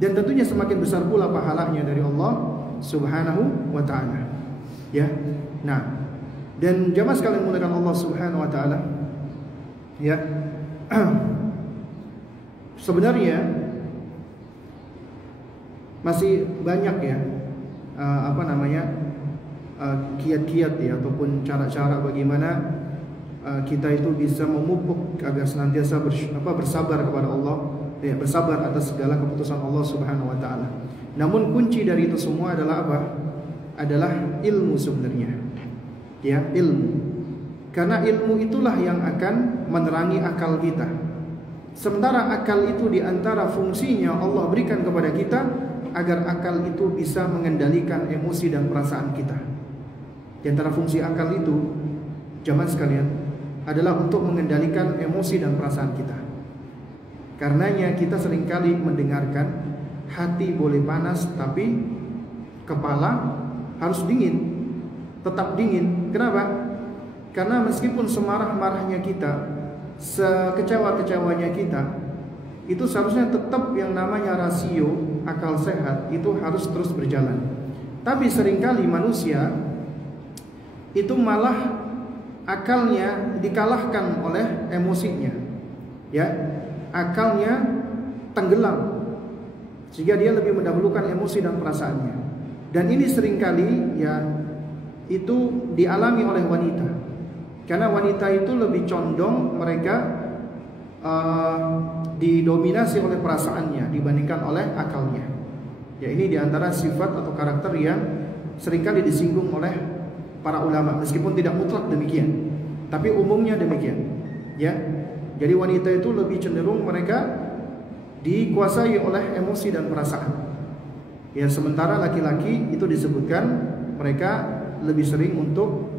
Dan tentunya semakin besar pula pahalanya dari Allah subhanahu wa ta'ala. Ya. Nah, dan jamaah sekalian muliakan Allah subhanahu wa ta'ala, ya, sebenarnya masih banyak, ya, kiat-kiat, ya, ataupun cara-cara bagaimana kita itu bisa memupuk agar senantiasa bersabar kepada Allah, ya, bersabar atas segala keputusan Allah subhanahu wa ta'ala. Namun kunci dari itu semua adalah apa? Adalah ilmu sebenarnya, ya, ilmu. Karena ilmu itulah yang akan menerangi akal kita. Sementara akal itu diantara fungsinya Allah berikan kepada kita agar akal itu bisa mengendalikan emosi dan perasaan kita. Di antara fungsi akal itu, jamaah sekalian, adalah untuk mengendalikan emosi dan perasaan kita. Karenanya kita seringkali mendengarkan hati boleh panas tapi kepala harus dingin, tetap dingin. Kenapa? Karena meskipun semarah-marahnya kita, sekecewa-kecewanya kita, itu seharusnya tetap yang namanya rasio akal sehat itu harus terus berjalan. Tapi seringkali manusia itu malah akalnya dikalahkan oleh emosinya, ya, akalnya tenggelam sehingga dia lebih mendahulukan emosi dan perasaannya. Dan ini seringkali ya itu dialami oleh wanita, karena wanita itu lebih condong mereka didominasi oleh perasaannya dibandingkan oleh akalnya. Ya, ini diantara sifat atau karakter yang seringkali disinggung oleh para ulama, meskipun tidak mutlak demikian, tapi umumnya demikian. Ya, jadi wanita itu lebih cenderung mereka dikuasai oleh emosi dan perasaan. Ya, sementara laki-laki itu disebutkan mereka lebih sering untuk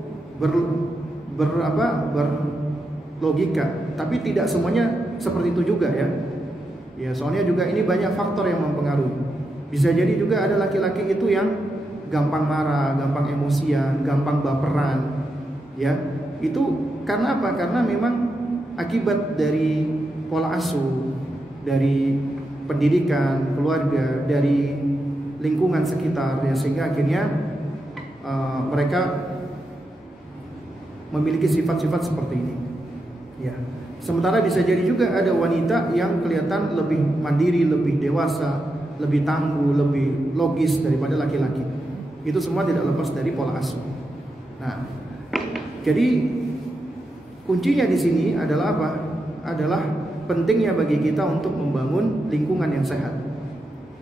berlogika, tapi tidak semuanya seperti itu juga ya. Ya, soalnya juga ini banyak faktor yang mempengaruhi. Bisa jadi juga ada laki-laki itu yang gampang marah, gampang emosian, gampang baperan. Ya, itu karena apa? Karena memang akibat dari pola asuh, dari pendidikan, keluarga, dari lingkungan sekitar ya, sehingga akhirnya mereka memiliki sifat-sifat seperti ini. Ya. Sementara bisa jadi juga ada wanita yang kelihatan lebih mandiri, lebih dewasa, lebih tangguh, lebih logis daripada laki-laki. Itu semua tidak lepas dari pola asuh. Nah, jadi kuncinya di sini adalah apa? Adalah pentingnya bagi kita untuk membangun lingkungan yang sehat.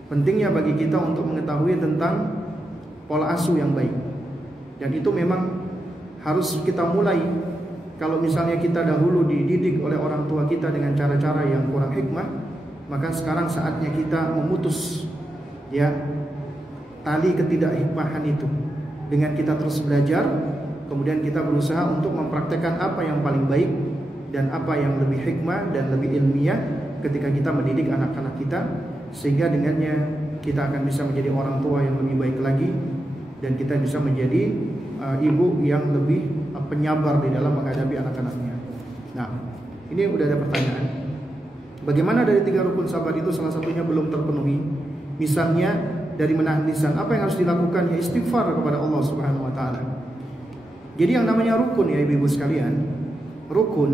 Pentingnya bagi kita untuk mengetahui tentang pola asuh yang baik. Dan itu memang harus kita mulai. Kalau misalnya kita dahulu dididik oleh orang tua kita dengan cara-cara yang kurang hikmah, maka sekarang saatnya kita memutus ya tali ketidakhikmahan itu dengan kita terus belajar, kemudian kita berusaha untuk mempraktekkan apa yang paling baik dan apa yang lebih hikmah dan lebih ilmiah ketika kita mendidik anak-anak kita, sehingga dengannya kita akan bisa menjadi orang tua yang lebih baik lagi, dan kita bisa menjadi ibu yang lebih penyabar di dalam menghadapi anak-anaknya. Nah, ini udah ada pertanyaan. Bagaimana dari 3 rukun sabar itu salah satunya belum terpenuhi? Misalnya dari menahan lisan, apa yang harus dilakukan? Ya istighfar kepada Allah Subhanahu wa taala. Jadi yang namanya rukun ya ibu-ibu sekalian, rukun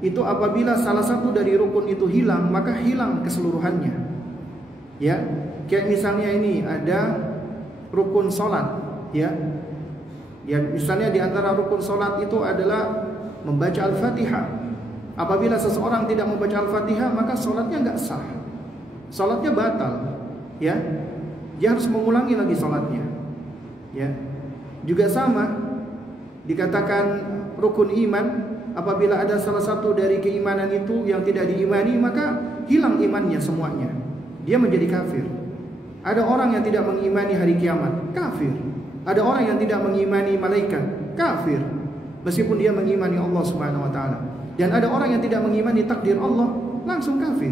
itu apabila salah satu dari rukun itu hilang, maka hilang keseluruhannya. Ya, kayak misalnya ini ada rukun salat, ya. Ya, misalnya di antara rukun salat itu adalah membaca Al-Fatihah. Apabila seseorang tidak membaca Al-Fatihah, maka salatnya enggak sah. Salatnya batal. Ya. Dia harus mengulangi lagi salatnya. Ya. Juga sama dikatakan rukun iman, apabila ada salah satu dari keimanan itu yang tidak diimani, maka hilang imannya semuanya. Dia menjadi kafir. Ada orang yang tidak mengimani hari kiamat, kafir. Ada orang yang tidak mengimani malaikat, kafir, meskipun dia mengimani Allah Subhanahu wa taala. Dan ada orang yang tidak mengimani takdir Allah, langsung kafir.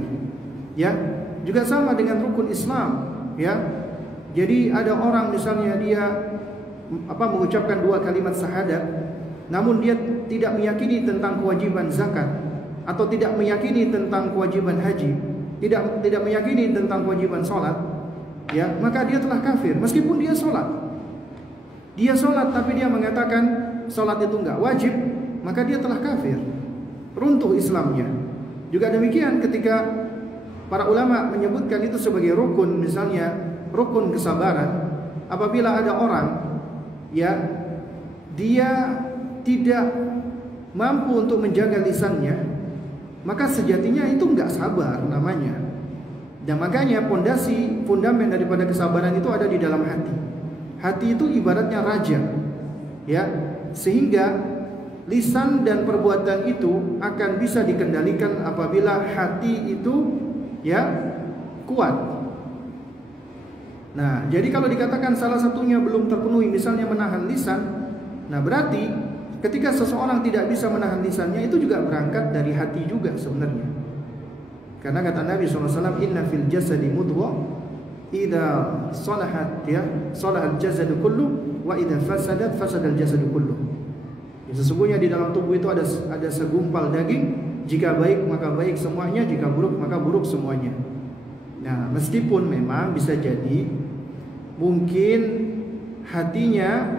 Ya, juga sama dengan rukun Islam, ya. Jadi ada orang misalnya dia mengucapkan 2 kalimat syahadat, namun dia tidak meyakini tentang kewajiban zakat, atau tidak meyakini tentang kewajiban haji, tidak meyakini tentang kewajiban sholat, ya, maka dia telah kafir meskipun dia sholat. Dia sholat tapi dia mengatakan sholat itu enggak wajib, maka dia telah kafir, runtuh Islamnya. Juga demikian ketika para ulama menyebutkan itu sebagai rukun, misalnya rukun kesabaran. Apabila ada orang ya dia tidak mampu untuk menjaga lisannya, maka sejatinya itu enggak sabar namanya. Dan makanya fundamen daripada kesabaran itu ada di dalam hati. Hati itu ibaratnya raja, ya, sehingga lisan dan perbuatan itu akan bisa dikendalikan apabila hati itu ya kuat. Nah, jadi kalau dikatakan salah satunya belum terpenuhi, misalnya menahan lisan, nah berarti ketika seseorang tidak bisa menahan lisannya, itu juga berangkat dari hati juga sebenarnya. Karena kata Nabi SAW, inna fil jasadi mudghah, idza salahat ya salahal jasadu kullu, wa idza fasadat fasadal jasadu kullu. Sesungguhnya di dalam tubuh itu ada segumpal daging, jika baik maka baik semuanya, jika buruk maka buruk semuanya. Nah, meskipun memang bisa jadi mungkin hatinya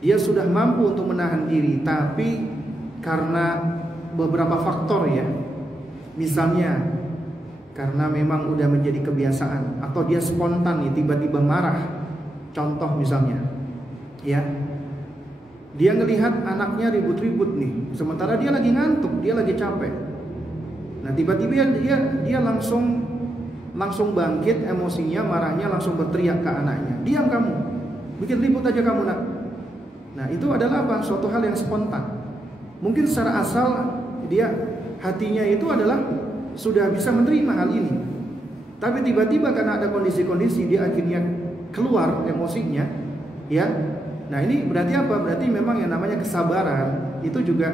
dia sudah mampu untuk menahan diri, tapi karena beberapa faktor ya, misalnya karena memang udah menjadi kebiasaan, atau dia spontan nih tiba-tiba marah. Contoh misalnya, ya, dia ngelihat anaknya ribut-ribut nih, sementara dia lagi ngantuk, dia lagi capek. Nah tiba-tiba dia langsung bangkit emosinya, marahnya, langsung berteriak ke anaknya, diam kamu, bikin ribut aja kamu nak. Nah itu adalah apa? Suatu hal yang spontan. Mungkin secara asal dia hatinya itu adalah sudah bisa menerima hal ini, tapi tiba-tiba karena ada kondisi-kondisi dia akhirnya keluar emosinya, ya. Nah ini berarti apa? Berarti memang yang namanya kesabaran itu juga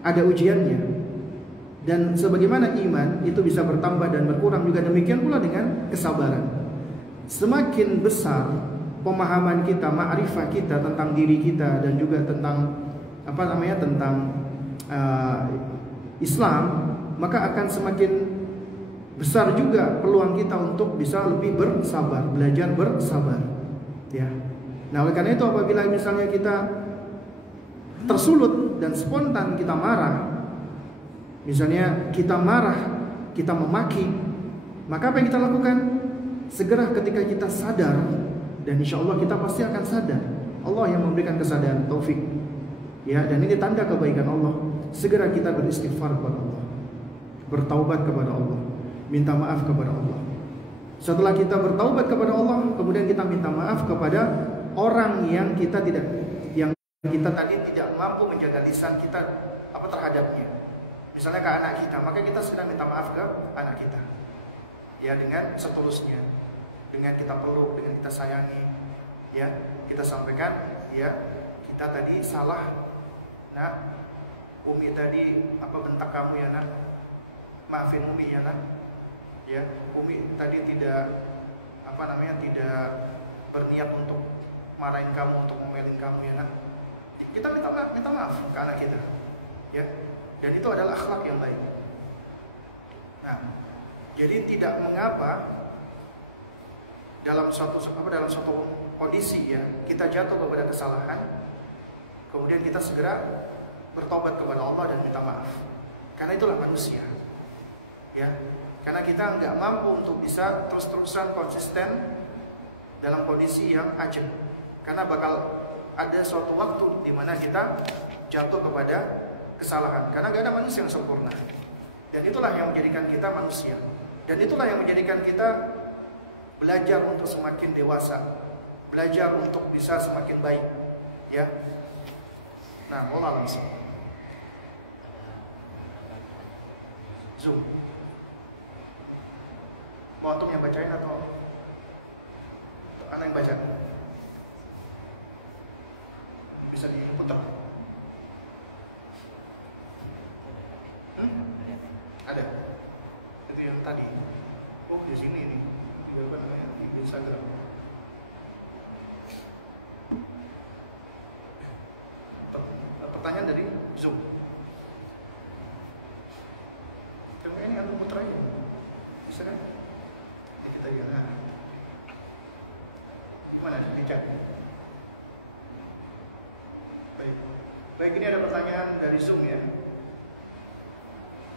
ada ujiannya. Dan sebagaimana iman itu bisa bertambah dan berkurang, juga demikian pula dengan kesabaran. Semakin besar pemahaman kita, ma'rifah kita tentang diri kita dan juga tentang tentang Islam, maka akan semakin besar juga peluang kita untuk bisa lebih bersabar, belajar bersabar, ya. Nah oleh karena itu apabila misalnya kita tersulut dan spontan kita marah, misalnya kita marah, kita memaki, maka apa yang kita lakukan? Segera ketika kita sadar, dan insya Allah kita pasti akan sadar, Allah yang memberikan kesadaran, taufik, ya, dan ini tanda kebaikan Allah. Segera kita beristighfar kepada Allah, bertaubat kepada Allah, minta maaf kepada Allah. Setelah kita bertaubat kepada Allah, kemudian kita minta maaf kepada orang yang kita tadi tidak mampu menjaga lisan kita terhadapnya. Misalnya ke anak kita, maka kita segera minta maaf ke anak kita, ya, dengan setulusnya, dengan kita peluk, dengan kita sayangi, ya, kita sampaikan, ya, kita tadi salah, nak, Umi tadi bentak kamu ya nak, maafin Umi ya nak, ya, Umi tadi tidak tidak berniat untuk marahin kamu, untuk ngomelin kamu ya nak. Kita minta maaf ke anak kita, ya, dan itu adalah akhlak yang baik. Nah, jadi tidak mengapa dalam suatu kondisi, ya, kita jatuh kepada kesalahan, kemudian kita segera bertobat kepada Allah dan minta maaf, karena itulah manusia, ya. Karena kita nggak mampu untuk bisa terus-terusan konsisten dalam kondisi yang ajab, karena bakal ada suatu waktu di mana kita jatuh kepada kesalahan, karena nggak ada manusia yang sempurna. Dan itulah yang menjadikan kita manusia, dan itulah yang menjadikan kita belajar untuk semakin dewasa, belajar untuk bisa semakin baik, ya. Nah, mulai langsung Zoom. Mau antum yang bacain atau anak yang baca? Bisa diputar? Ada. Itu yang tadi. Oh, di sini nih. Di apa namanya? Di Instagram. Pertanyaan dari Zoom. Coba ini antum putar aja. Bisa kan? Kita lihat. Gimana? Di chat. Baik, ini ada pertanyaan dari Zoom, ya.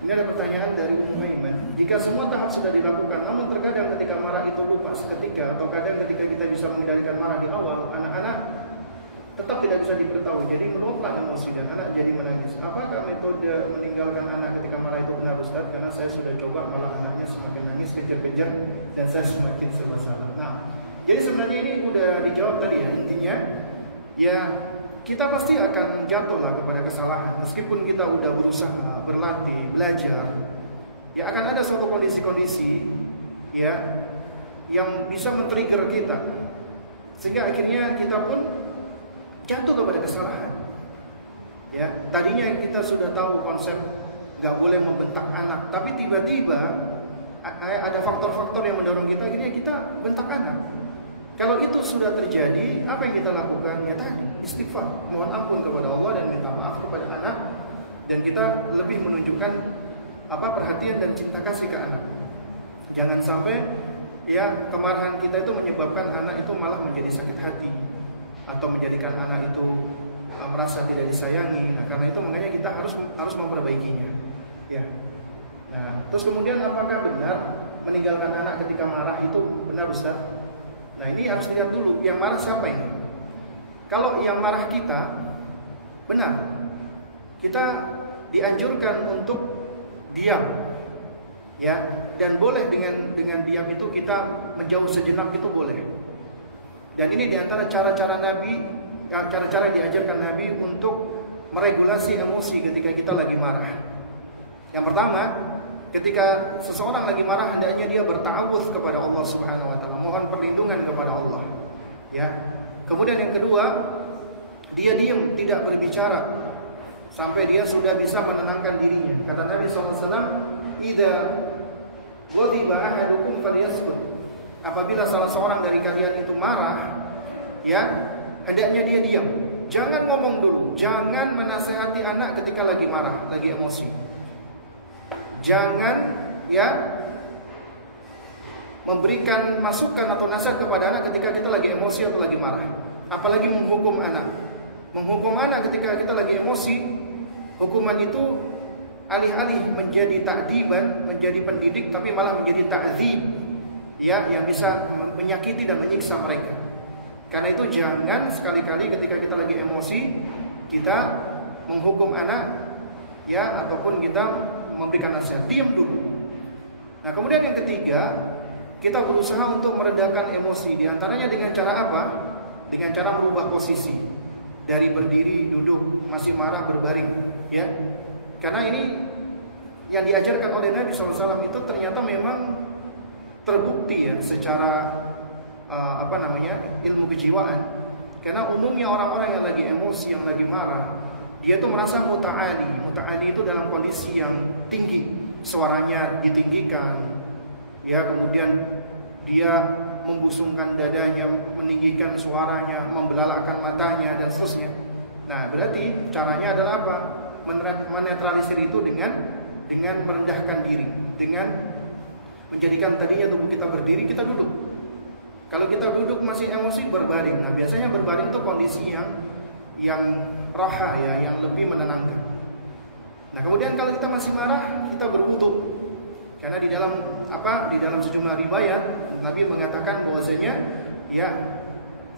Ini ada pertanyaan dari Muhammad. Jika semua tahap sudah dilakukan, namun terkadang ketika marah itu lupa seketika, atau kadang ketika kita bisa mengendalikan marah di awal, anak-anak tetap tidak bisa diberitahu, jadi meluaplah emosi dan anak jadi menangis. Apakah metode meninggalkan anak ketika marah itu benar, Ustaz? Karena saya sudah coba, malah anaknya semakin nangis, kejar-kejar, dan saya semakin serba salah. Nah, jadi sebenarnya ini udah dijawab tadi, ya. Intinya, ya, kita pasti akan jatuhlah kepada kesalahan, meskipun kita udah berusaha, berlatih, belajar, ya akan ada suatu kondisi-kondisi, ya, yang bisa men-trigger kita, sehingga akhirnya kita pun jatuh kepada kesalahan. Ya, tadinya kita sudah tahu konsep nggak boleh membentak anak, tapi tiba-tiba ada faktor-faktor yang mendorong kita, akhirnya kita bentak anak. Kalau itu sudah terjadi, apa yang kita lakukan? Ya tadi, istighfar, mohon ampun kepada Allah dan minta maaf kepada anak, dan kita lebih menunjukkan perhatian dan cinta kasih ke anak. Jangan sampai, ya, kemarahan kita itu menyebabkan anak itu malah menjadi sakit hati, atau menjadikan anak itu merasa tidak disayangi. Nah, karena itu makanya kita harus memperbaikinya, ya. Nah, terus kemudian apakah benar meninggalkan anak ketika marah itu benar, Ustaz? Nah, ini harus dilihat dulu, yang marah siapa ini? Kalau yang marah kita, benar. Kita dianjurkan untuk diam. Ya, dan boleh dengan diam itu kita menjauh sejenak, itu boleh. Dan ini diantara cara-cara Nabi, cara-cara yang diajarkan Nabi untuk meregulasi emosi ketika kita lagi marah. Yang pertama, ketika seseorang lagi marah, hendaknya dia bertawudz kepada Allah Subhanahu wa taala, mohon perlindungan kepada Allah. Ya. Kemudian yang kedua, dia diam, tidak berbicara sampai dia sudah bisa menenangkan dirinya. Kata Nabi SAW, "Idza ghadiba ahadukum falyaskut." Apabila salah seorang dari kalian itu marah, ya, hendaknya dia diam. Jangan ngomong dulu, jangan menasehati anak ketika lagi marah, lagi emosi. Jangan, ya, memberikan masukan atau nasihat kepada anak ketika kita lagi emosi atau lagi marah. Apalagi menghukum anak. Menghukum anak ketika kita lagi emosi, hukuman itu alih-alih menjadi ta'diban, menjadi pendidik, tapi malah menjadi ta'dzib, ya, yang bisa menyakiti dan menyiksa mereka. Karena itu jangan sekali-kali ketika kita lagi emosi kita menghukum anak, ya, ataupun kita memberikan nasihat. Diam dulu. Nah, kemudian yang ketiga, kita berusaha untuk meredakan emosi. Di antaranya dengan cara apa? Dengan cara merubah posisi. Dari berdiri, duduk, masih marah, berbaring, ya. Karena ini yang diajarkan oleh Nabi SAW itu ternyata memang terbukti, ya, secara ilmu kejiwaan. Karena umumnya orang-orang yang lagi emosi, yang lagi marah, dia itu merasa muta'adi. Muta'adi itu dalam kondisi yang tinggi, suaranya ditinggikan, ya, kemudian dia membusungkan dadanya, meninggikan suaranya, membelalakkan matanya, dan seterusnya. Nah, berarti caranya adalah apa? Menetralisir itu dengan merendahkan diri, dengan menjadikan tadinya tubuh kita berdiri, kita duduk. Kalau kita duduk masih emosi, berbaring. Nah, biasanya berbaring itu kondisi yang raha, ya, yang lebih menenangkan. Nah, kemudian kalau kita masih marah, kita berwudu. Karena di dalam sejumlah riwayat Nabi mengatakan bahwasanya, ya,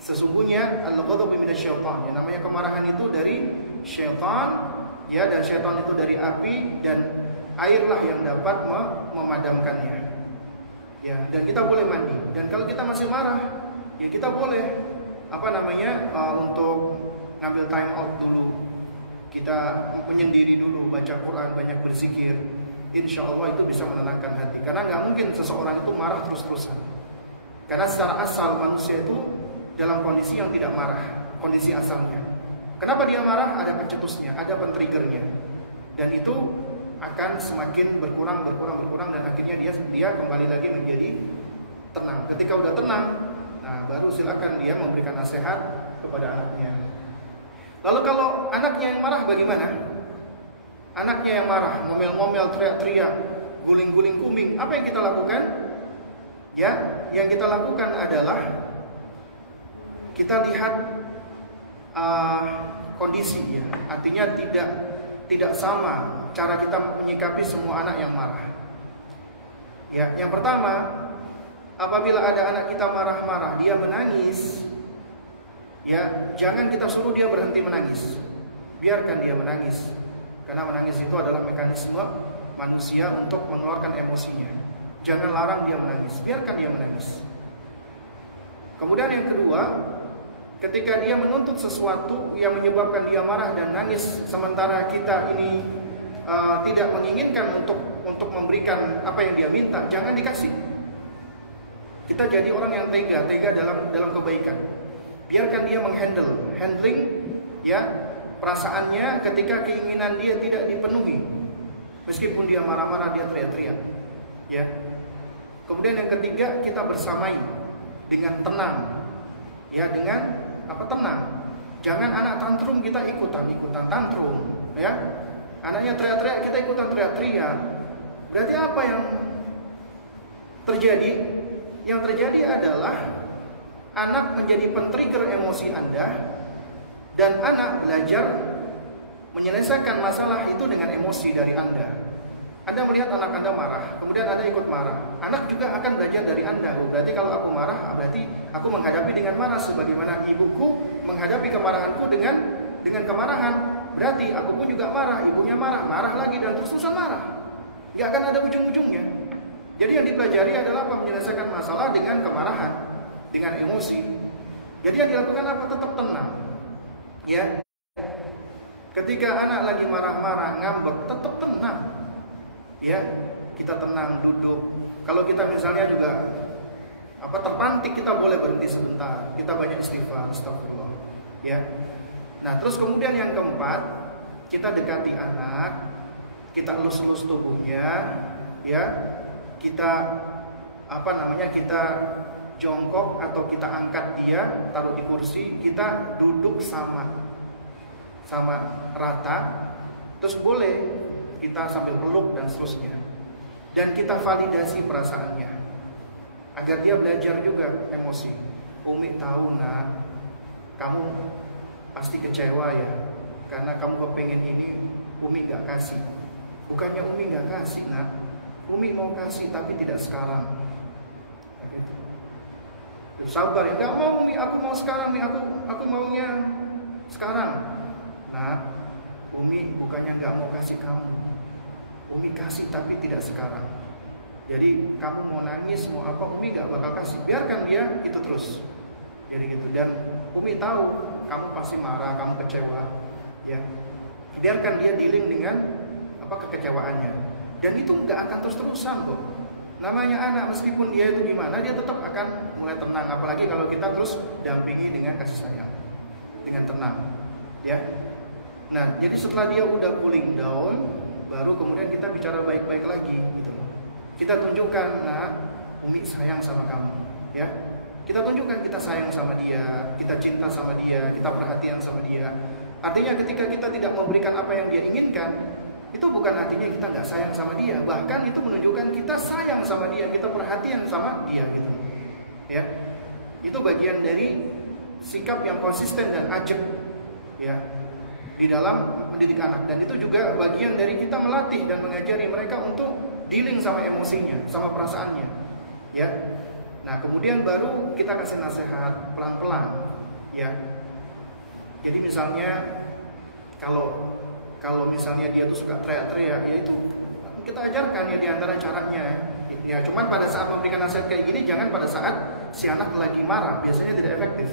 sesungguhnya al-ghadabu minasyaitan, yang namanya kemarahan itu dari syaitan, ya, dan syaitan itu dari api, dan airlah yang dapat memadamkannya. Ya, dan kita boleh mandi. Dan kalau kita masih marah, ya, kita boleh untuk ngambil time out dulu. Kita menyendiri dulu, baca Quran, banyak berzikir. Insya Allah itu bisa menenangkan hati. Karena nggak mungkin seseorang itu marah terus-terusan. Karena secara asal manusia itu dalam kondisi yang tidak marah, kondisi asalnya. Kenapa dia marah? Ada pencetusnya, ada pentriggernya, dan itu akan semakin berkurang, dan akhirnya dia kembali lagi menjadi tenang. Ketika udah tenang, nah, baru silakan dia memberikan nasihat kepada anaknya. Lalu kalau anaknya yang marah bagaimana? Anaknya yang marah, ngomel-ngomel, teriak-teriak, guling-guling kuming, apa yang kita lakukan? Ya, yang kita lakukan adalah kita lihat kondisi, ya. Artinya tidak sama cara kita menyikapi semua anak yang marah. Ya, yang pertama, apabila ada anak kita marah-marah, dia menangis, ya, jangan kita suruh dia berhenti menangis. Biarkan dia menangis. Karena menangis itu adalah mekanisme manusia untuk mengeluarkan emosinya. Jangan larang dia menangis, biarkan dia menangis. Kemudian yang kedua, ketika dia menuntut sesuatu yang menyebabkan dia marah dan nangis, sementara kita ini tidak menginginkan untuk memberikan apa yang dia minta, jangan dikasih. Kita jadi orang yang tega dalam kebaikan. Biarkan dia handling, ya, perasaannya ketika keinginan dia tidak dipenuhi. Meskipun dia marah-marah, dia teriak-teriak, ya. Kemudian yang ketiga, kita bersamai dengan tenang, ya, dengan tenang. Jangan anak tantrum kita ikutan tantrum, ya. Anaknya teriak-teriak, kita ikutan teriak-teriak. Berarti apa yang terjadi? Yang terjadi adalah anak menjadi pentrigger emosi Anda, dan anak belajar menyelesaikan masalah itu dengan emosi dari Anda. Anda melihat anak Anda marah, kemudian Anda ikut marah. Anak juga akan belajar dari Anda. Berarti kalau aku marah, berarti aku menghadapi dengan marah. Sebagaimana ibuku menghadapi kemarahanku dengan kemarahan. Berarti aku pun juga marah, ibunya marah, marah lagi, dan terus-terusan marah. Gak akan ada ujung-ujungnya. Jadi yang dipelajari adalah apa? Menyelesaikan masalah dengan kemarahan, dengan emosi. Jadi yang dilakukan apa? Tetap tenang. Ya. Ketika anak lagi marah-marah, ngambek, tetap tenang. Ya, kita tenang, duduk. Kalau kita misalnya juga terpantik, kita boleh berhenti sebentar. Kita banyak istighfar, astagfirullah. Ya. Nah, terus kemudian yang keempat, kita dekati anak, kita elus-elus tubuhnya, ya. Kita kita jongkok atau kita angkat dia, taruh di kursi, kita duduk sama rata. Terus boleh kita sambil peluk dan seterusnya. Dan kita validasi perasaannya agar dia belajar juga emosi. Umi tahu nak, kamu pasti kecewa ya, karena kamu kepengen ini, Umi gak kasih. Bukannya Umi gak kasih nak, Umi mau kasih tapi tidak sekarang. Gitu. Sabar ya, gak mau Umi, aku mau sekarang Umi, aku maunya sekarang. Nah, Umi bukannya gak mau kasih kamu, Umi kasih tapi tidak sekarang. Jadi kamu mau nangis, mau apa, Umi gak bakal kasih. Biarkan dia itu terus. Jadi gitu. Dan Umi tahu kamu pasti marah, kamu kecewa, ya. Biarkan dia dealing dengan kekecewaannya. Dan itu gak akan terus-terusan kok. Namanya anak, meskipun dia itu gimana, dia tetap akan mulai tenang. Apalagi kalau kita terus dampingi dengan kasih sayang, dengan tenang, ya. Nah, jadi setelah dia udah cooling down, baru kemudian kita bicara baik-baik lagi, gitu loh. Kita tunjukkan, nah, Umi sayang sama kamu, ya. Kita tunjukkan kita sayang sama dia, kita cinta sama dia, kita perhatian sama dia. Artinya ketika kita tidak memberikan apa yang dia inginkan, itu bukan artinya kita nggak sayang sama dia. Bahkan itu menunjukkan kita sayang sama dia, kita perhatian sama dia, gitu, ya. Itu bagian dari sikap yang konsisten dan ajak, ya, di dalam mendidik anak. Dan itu juga bagian dari kita melatih dan mengajari mereka untuk dealing sama emosinya, sama perasaannya, ya. Nah, kemudian baru kita kasih nasihat pelan-pelan, ya. Jadi misalnya kalau misalnya dia tuh suka teriak-teriak, ya itu kita ajarkan ya di antara caranya. Ya, cuman pada saat memberikan nasihat kayak gini jangan pada saat si anak lagi marah, biasanya tidak efektif.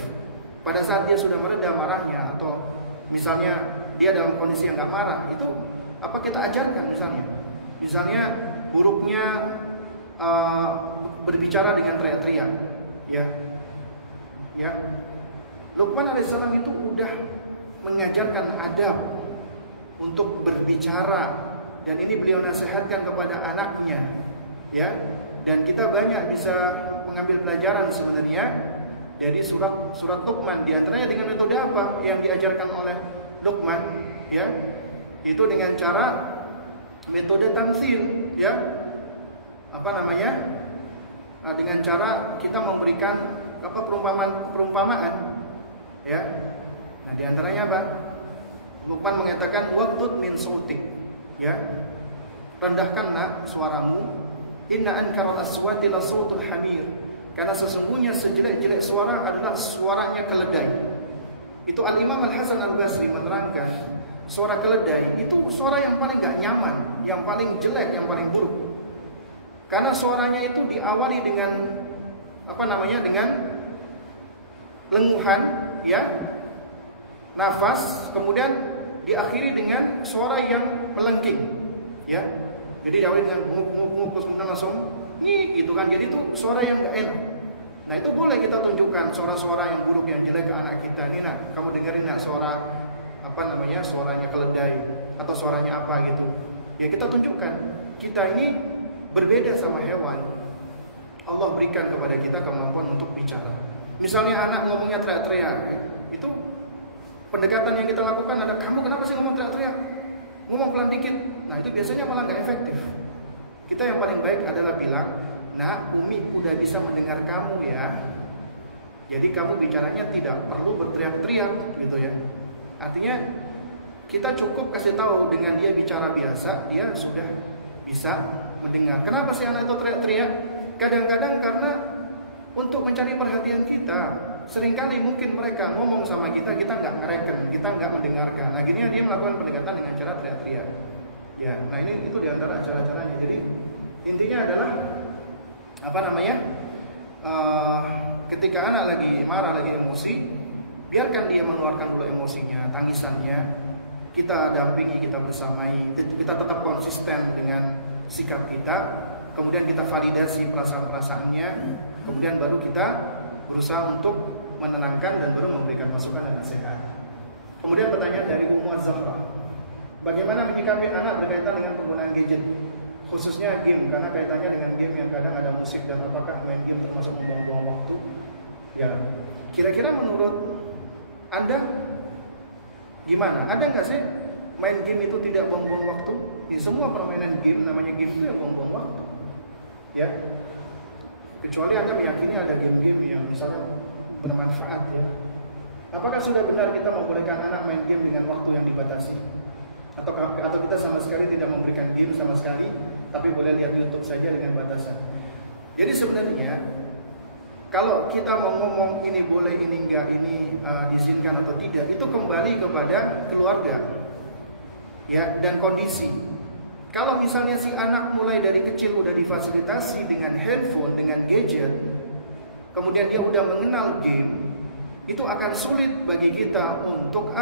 Pada saat dia sudah mereda marahnya, atau misalnya dia dalam kondisi yang gak marah, itu kita ajarkan misalnya buruknya berbicara dengan teriak-teriak, ya. Luqman alaihissalam itu udah mengajarkan adab untuk berbicara, dan ini beliau nasihatkan kepada anaknya, ya. Dan kita banyak bisa mengambil pelajaran sebenarnya dari surat Luqman. Di antaranya dengan metode apa yang diajarkan oleh Luqman, ya, itu dengan cara metode tamtsil, ya, dengan cara kita memberikan perumpamaan, ya. Nah, di antaranya apa? Luqman mengatakan waqtud min sautik, ya, rendahkanlah suaramu. Inna ankaral aswati la sautul hamir, karena sesungguhnya sejelek-jelek suara adalah suaranya keledai. Itu Al-Imam Al-Hasan Al-Basri menerangkan, suara keledai itu suara yang paling gak nyaman, yang paling jelek, yang paling buruk. Karena suaranya itu diawali dengan dengan lenguhan, ya, nafas, kemudian diakhiri dengan suara yang melengking, ya. Jadi diawali dengan nguk, kemudian langsung gitu kan. Jadi itu suara yang gak enak. Nah, itu boleh kita tunjukkan suara-suara yang buruk, yang jelek ke anak kita. Ini nak, kamu dengerin nak suara suaranya keledai atau suaranya apa gitu. Ya, kita tunjukkan kita ini berbeda sama hewan. Allah berikan kepada kita kemampuan untuk bicara. Misalnya anak ngomongnya teriak-teriak, itu pendekatan yang kita lakukan ada, kamu kenapa sih ngomong teriak-teriak? Ngomong pelan dikit. Nah, itu biasanya malah gak efektif. Kita yang paling baik adalah bilang, nah, Umi udah bisa mendengar kamu ya. Jadi kamu bicaranya tidak perlu berteriak-teriak, gitu ya. Artinya kita cukup kasih tahu dengan dia bicara biasa, dia sudah bisa mendengar. Kenapa sih anak itu teriak-teriak? Kadang-kadang karena untuk mencari perhatian kita. Seringkali mungkin mereka ngomong sama kita, kita nggak ngereken, kita nggak mendengarkan. Akhirnya dia melakukan pendekatan dengan cara teriak-teriak. Ya, nah itu diantara cara-caranya. Jadi intinya adalah ketika anak lagi marah, lagi emosi, biarkan dia mengeluarkan dulu emosinya, tangisannya. Kita dampingi, kita bersamai, kita tetap konsisten dengan sikap kita. Kemudian kita validasi perasaan-perasaannya. Kemudian baru kita berusaha untuk menenangkan dan baru memberikan masukan dan nasihat. Kemudian pertanyaan dari Ummu Az-Zahra, bagaimana menyikapi anak berkaitan dengan penggunaan gadget, khususnya game, karena kaitannya dengan game yang kadang ada musik, dan apakah main game termasuk membuang-buang waktu? Ya, kira-kira menurut Anda gimana? Ada nggak sih main game itu tidak buang-buang waktu? Di semua permainan game, namanya game itu yang buang-buang waktu. Ya, kecuali Anda meyakini ada game-game yang misalnya bermanfaat ya. Apakah sudah benar kita membolehkan anak main game dengan waktu yang dibatasi? Atau kita sama sekali tidak memberikan game sama sekali, tapi boleh lihat YouTube saja dengan batasan? Jadi sebenarnya kalau kita mau ngomong ini boleh, ini enggak, ini diizinkan atau tidak, itu kembali kepada keluarga ya, dan kondisi. Kalau misalnya si anak mulai dari kecil udah difasilitasi dengan handphone, dengan gadget, kemudian dia udah mengenal game, itu akan sulit bagi kita untuk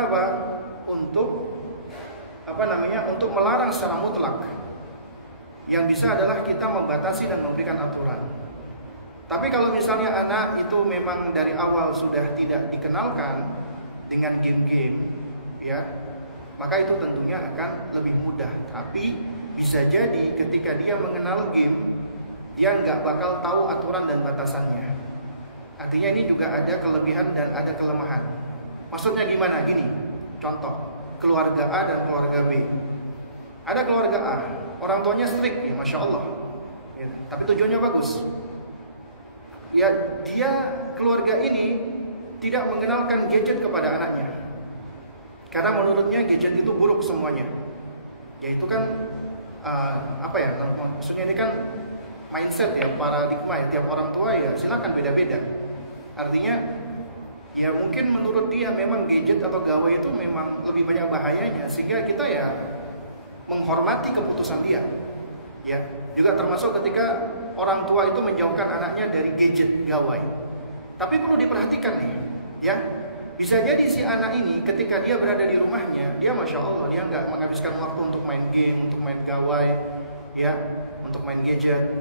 untuk melarang secara mutlak. Yang bisa adalah kita membatasi dan memberikan aturan. Tapi kalau misalnya anak itu memang dari awal sudah tidak dikenalkan dengan game-game, ya, maka itu tentunya akan lebih mudah. Tapi bisa jadi ketika dia mengenal game, dia nggak bakal tahu aturan dan batasannya. Artinya ini juga ada kelebihan dan ada kelemahan. Maksudnya gimana? Gini, contoh, keluarga A dan keluarga B. Ada keluarga A, orang tuanya strict, ya, Masya Allah, ya, tapi tujuannya bagus. Ya, dia keluarga ini tidak mengenalkan gadget kepada anaknya, karena menurutnya gadget itu buruk semuanya. Ya itu kan maksudnya ini kan mindset ya, paradigma ya, tiap orang tua ya silakan beda-beda. Artinya ya mungkin menurut dia memang gadget atau gawai itu memang lebih banyak bahayanya, sehingga kita ya menghormati keputusan dia. Ya, juga termasuk ketika orang tua itu menjauhkan anaknya dari gadget, gawai. Tapi perlu diperhatikan nih, ya. Bisa jadi si anak ini ketika dia berada di rumahnya, dia Masya Allah, dia nggak menghabiskan waktu untuk main game, untuk main gawai, ya, untuk main gadget.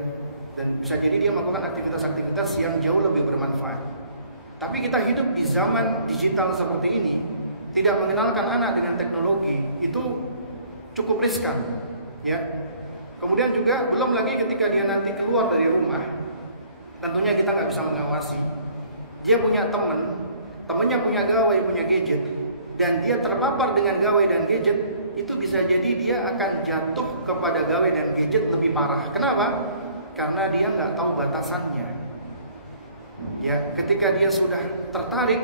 Dan bisa jadi dia melakukan aktivitas-aktivitas yang jauh lebih bermanfaat. Tapi kita hidup di zaman digital seperti ini, tidak mengenalkan anak dengan teknologi, itu cukup riskan, ya. Kemudian juga belum lagi ketika dia nanti keluar dari rumah, tentunya kita nggak bisa mengawasi. Dia punya temennya punya gawai, punya gadget, dan dia terpapar dengan gawai dan gadget, itu bisa jadi dia akan jatuh kepada gawai dan gadget lebih parah. Kenapa? Karena dia nggak tahu batasannya. Ya, ketika dia sudah tertarik,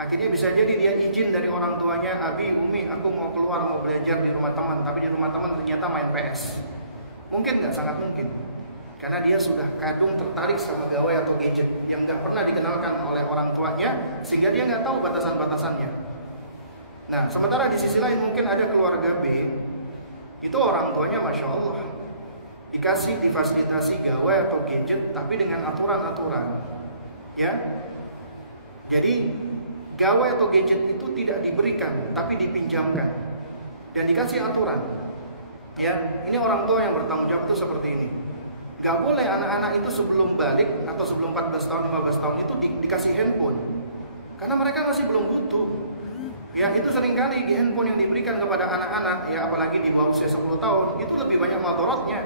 akhirnya bisa jadi dia izin dari orang tuanya, Abi, Umi, aku mau keluar, mau belajar di rumah teman, tapi di rumah teman ternyata main PS. Mungkin nggak? Sangat mungkin. Karena dia sudah kadung tertarik sama gawai atau gadget yang nggak pernah dikenalkan oleh orang tuanya, sehingga dia nggak tahu batasan-batasannya. Nah, sementara di sisi lain mungkin ada keluarga B, itu orang tuanya Masya Allah, dikasih, difasilitasi gawai atau gadget, tapi dengan aturan-aturan. Ya, jadi gawai atau gadget itu tidak diberikan, tapi dipinjamkan dan dikasih aturan. Ya, ini orang tua yang bertanggung jawab itu seperti ini. Gak boleh anak-anak itu sebelum balik atau sebelum 14 tahun, 15 tahun itu dikasih handphone, karena mereka masih belum butuh. Ya, itu seringkali di handphone yang diberikan kepada anak-anak, ya apalagi di bawah usia 10 tahun, itu lebih banyak madaratnya.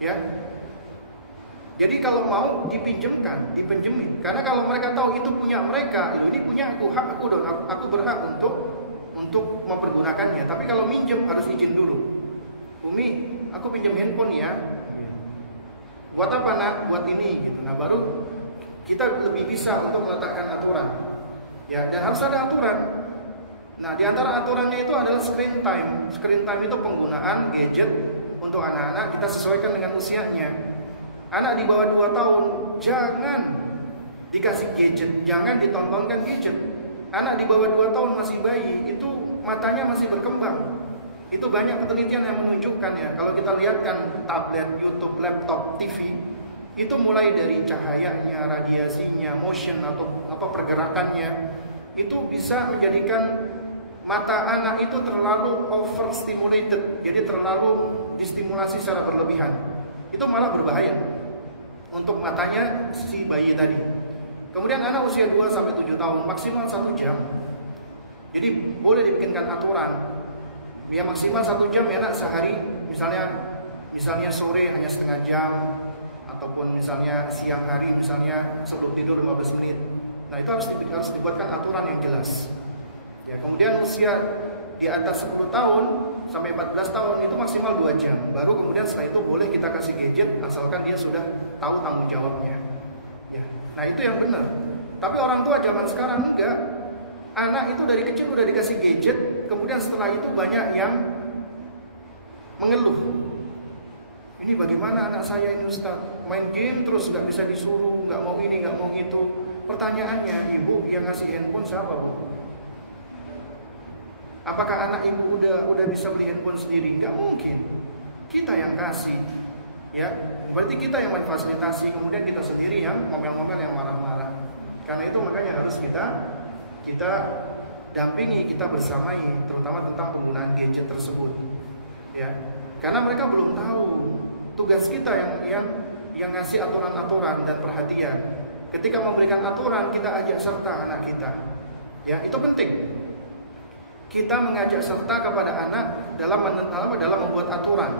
Ya, jadi kalau mau dipinjemkan, dipinjemin. Karena kalau mereka tahu itu punya mereka, ini punya aku, hak aku dong, aku berhak untuk mempergunakannya. Tapi kalau minjem harus izin dulu. Umi, aku pinjam handphone ya. Buat apa nak? Buat ini gitu. Nah, baru kita lebih bisa untuk meletakkan aturan. Ya, dan harus ada aturan. Nah, di antara aturannya itu adalah screen time. Screen time itu penggunaan gadget untuk anak-anak kita sesuaikan dengan usianya. Anak di bawah 2 tahun jangan dikasih gadget, jangan ditontonkan gadget. Anak di bawah 2 tahun masih bayi, itu matanya masih berkembang. Itu banyak penelitian yang menunjukkan ya, kalau kita lihatkan tablet, YouTube, laptop, TV, itu mulai dari cahayanya, radiasinya, motion atau pergerakannya, itu bisa menjadikan mata anak itu terlalu overstimulated, jadi terlalu distimulasi secara berlebihan. Itu malah berbahaya untuk matanya si bayi tadi. Kemudian anak usia 2-7 tahun maksimal 1 jam. Jadi boleh dibikinkan aturan. Ya maksimal 1 jam ya nak sehari. Misalnya sore hanya setengah jam, ataupun misalnya siang hari misalnya sebelum tidur 15 menit. Nah itu harus dibuatkan aturan yang jelas. Ya kemudian usia di atas 10 tahun sampai 14 tahun itu maksimal 2 jam. Baru kemudian setelah itu boleh kita kasih gadget asalkan dia sudah tahu tanggung jawabnya. Nah itu yang benar. Tapi orang tua zaman sekarang enggak. Anak itu dari kecil udah dikasih gadget, kemudian setelah itu banyak yang mengeluh. Ini bagaimana anak saya ini Ustaz? Main game terus nggak bisa disuruh, nggak mau ini, nggak mau itu. Pertanyaannya, ibu yang ngasih handphone siapa, Bu? Apakah anak ibu udah bisa beli handphone sendiri? Nggak mungkin. Kita yang kasih, ya. Berarti kita yang memfasilitasi, kemudian kita sendiri yang ngomel-ngomel, yang marah-marah. Karena itu makanya harus kita dampingi, kita bersamai, terutama tentang penggunaan gadget tersebut. Ya, karena mereka belum tahu. Tugas kita yang ngasih aturan-aturan dan perhatian. Ketika memberikan aturan, kita ajak serta anak kita. Ya, itu penting. Kita mengajak serta kepada anak dalam membuat aturan.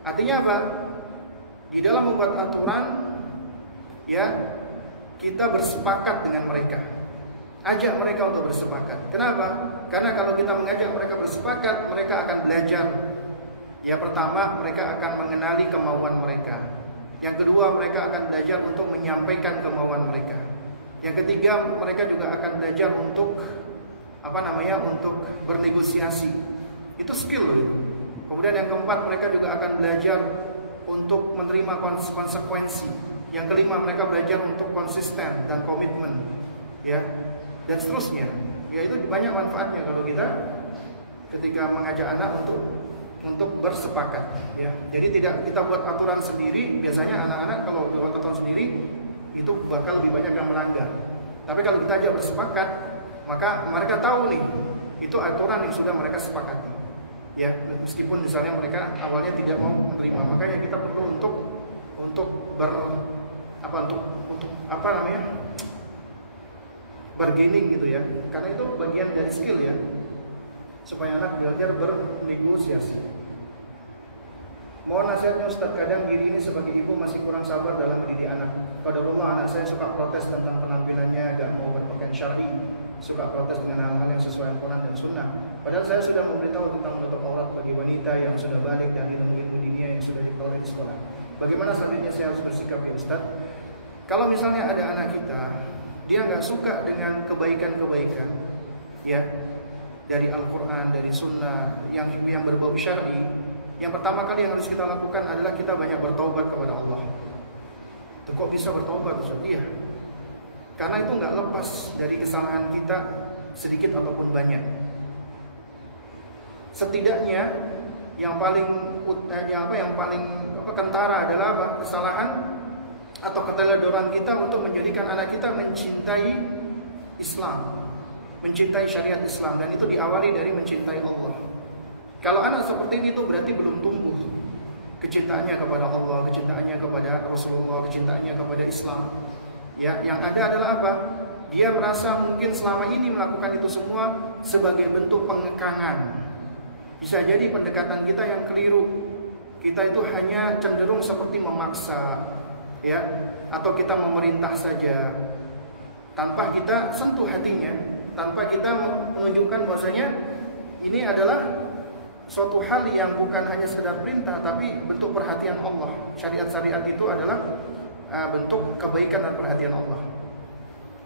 Artinya apa? Di dalam membuat aturan, ya kita bersepakat dengan mereka. Ajak mereka untuk bersepakat. Kenapa? Karena kalau kita mengajak mereka bersepakat, mereka akan belajar. Ya pertama, mereka akan mengenali kemauan mereka. Yang kedua, mereka akan belajar untuk menyampaikan kemauan mereka. Yang ketiga, mereka juga akan belajar untuk untuk bernegosiasi. Itu skill loh. Kemudian yang keempat, mereka juga akan belajar untuk menerima konsekuensi. Yang kelima, mereka belajar untuk konsisten dan komitmen, ya, dan seterusnya. Ya itu banyak manfaatnya kalau kita ketika mengajak anak untuk bersepakat, ya. Jadi tidak kita buat aturan sendiri. Biasanya anak-anak kalau buat aturan sendiri itu bakal lebih banyak yang melanggar. Tapi kalau kita ajak bersepakat, maka mereka tahu nih itu aturan yang sudah mereka sepakati. Ya, meskipun misalnya mereka awalnya tidak mau menerima, makanya kita perlu untuk bargaining gitu ya. Karena itu bagian dari skill ya, supaya anak belajar bernegosiasi. Mohon nasihatnya Ustadz, kadang diri ini sebagai ibu masih kurang sabar dalam mendidik anak. Qadarullah, anak saya suka protes tentang penampilannya, gak mau berpakaian syar'i, suka protes dengan hal-hal yang sesuai Al-Quran dan Sunnah. Padahal saya sudah memberitahu tentang menutup aurat bagi wanita yang sudah balik dan ilmu dunia yang sudah dipelajari di sekolah. Bagaimana selanjutnya saya harus bersikap ya Ustaz? Kalau misalnya ada anak kita, dia nggak suka dengan kebaikan-kebaikan, ya, dari Al-Quran, dari Sunnah, yang berbau syar'i, yang pertama kali yang harus kita lakukan adalah kita banyak bertaubat kepada Allah. Itu kok bisa bertaubat Ustaz? Iya. Karena itu nggak lepas dari kesalahan kita sedikit ataupun banyak. Setidaknya yang paling kentara adalah apa? Kesalahan atau keteledoran kita untuk menjadikan anak kita mencintai Islam, mencintai syariat Islam, dan itu diawali dari mencintai Allah. Kalau anak seperti ini itu berarti belum tumbuh kecintaannya kepada Allah, kecintaannya kepada Rasulullah, kecintaannya kepada Islam. Ya, yang ada adalah apa? Dia merasa mungkin selama ini melakukan itu semua sebagai bentuk pengekangan. Bisa jadi pendekatan kita yang keliru. Kita itu hanya cenderung seperti memaksa, ya, atau kita memerintah saja tanpa kita sentuh hatinya, tanpa kita menunjukkan bahwasanya ini adalah suatu hal yang bukan hanya sekedar perintah, tapi bentuk perhatian Allah. Syariat-syariat itu adalah bentuk kebaikan dan perhatian Allah.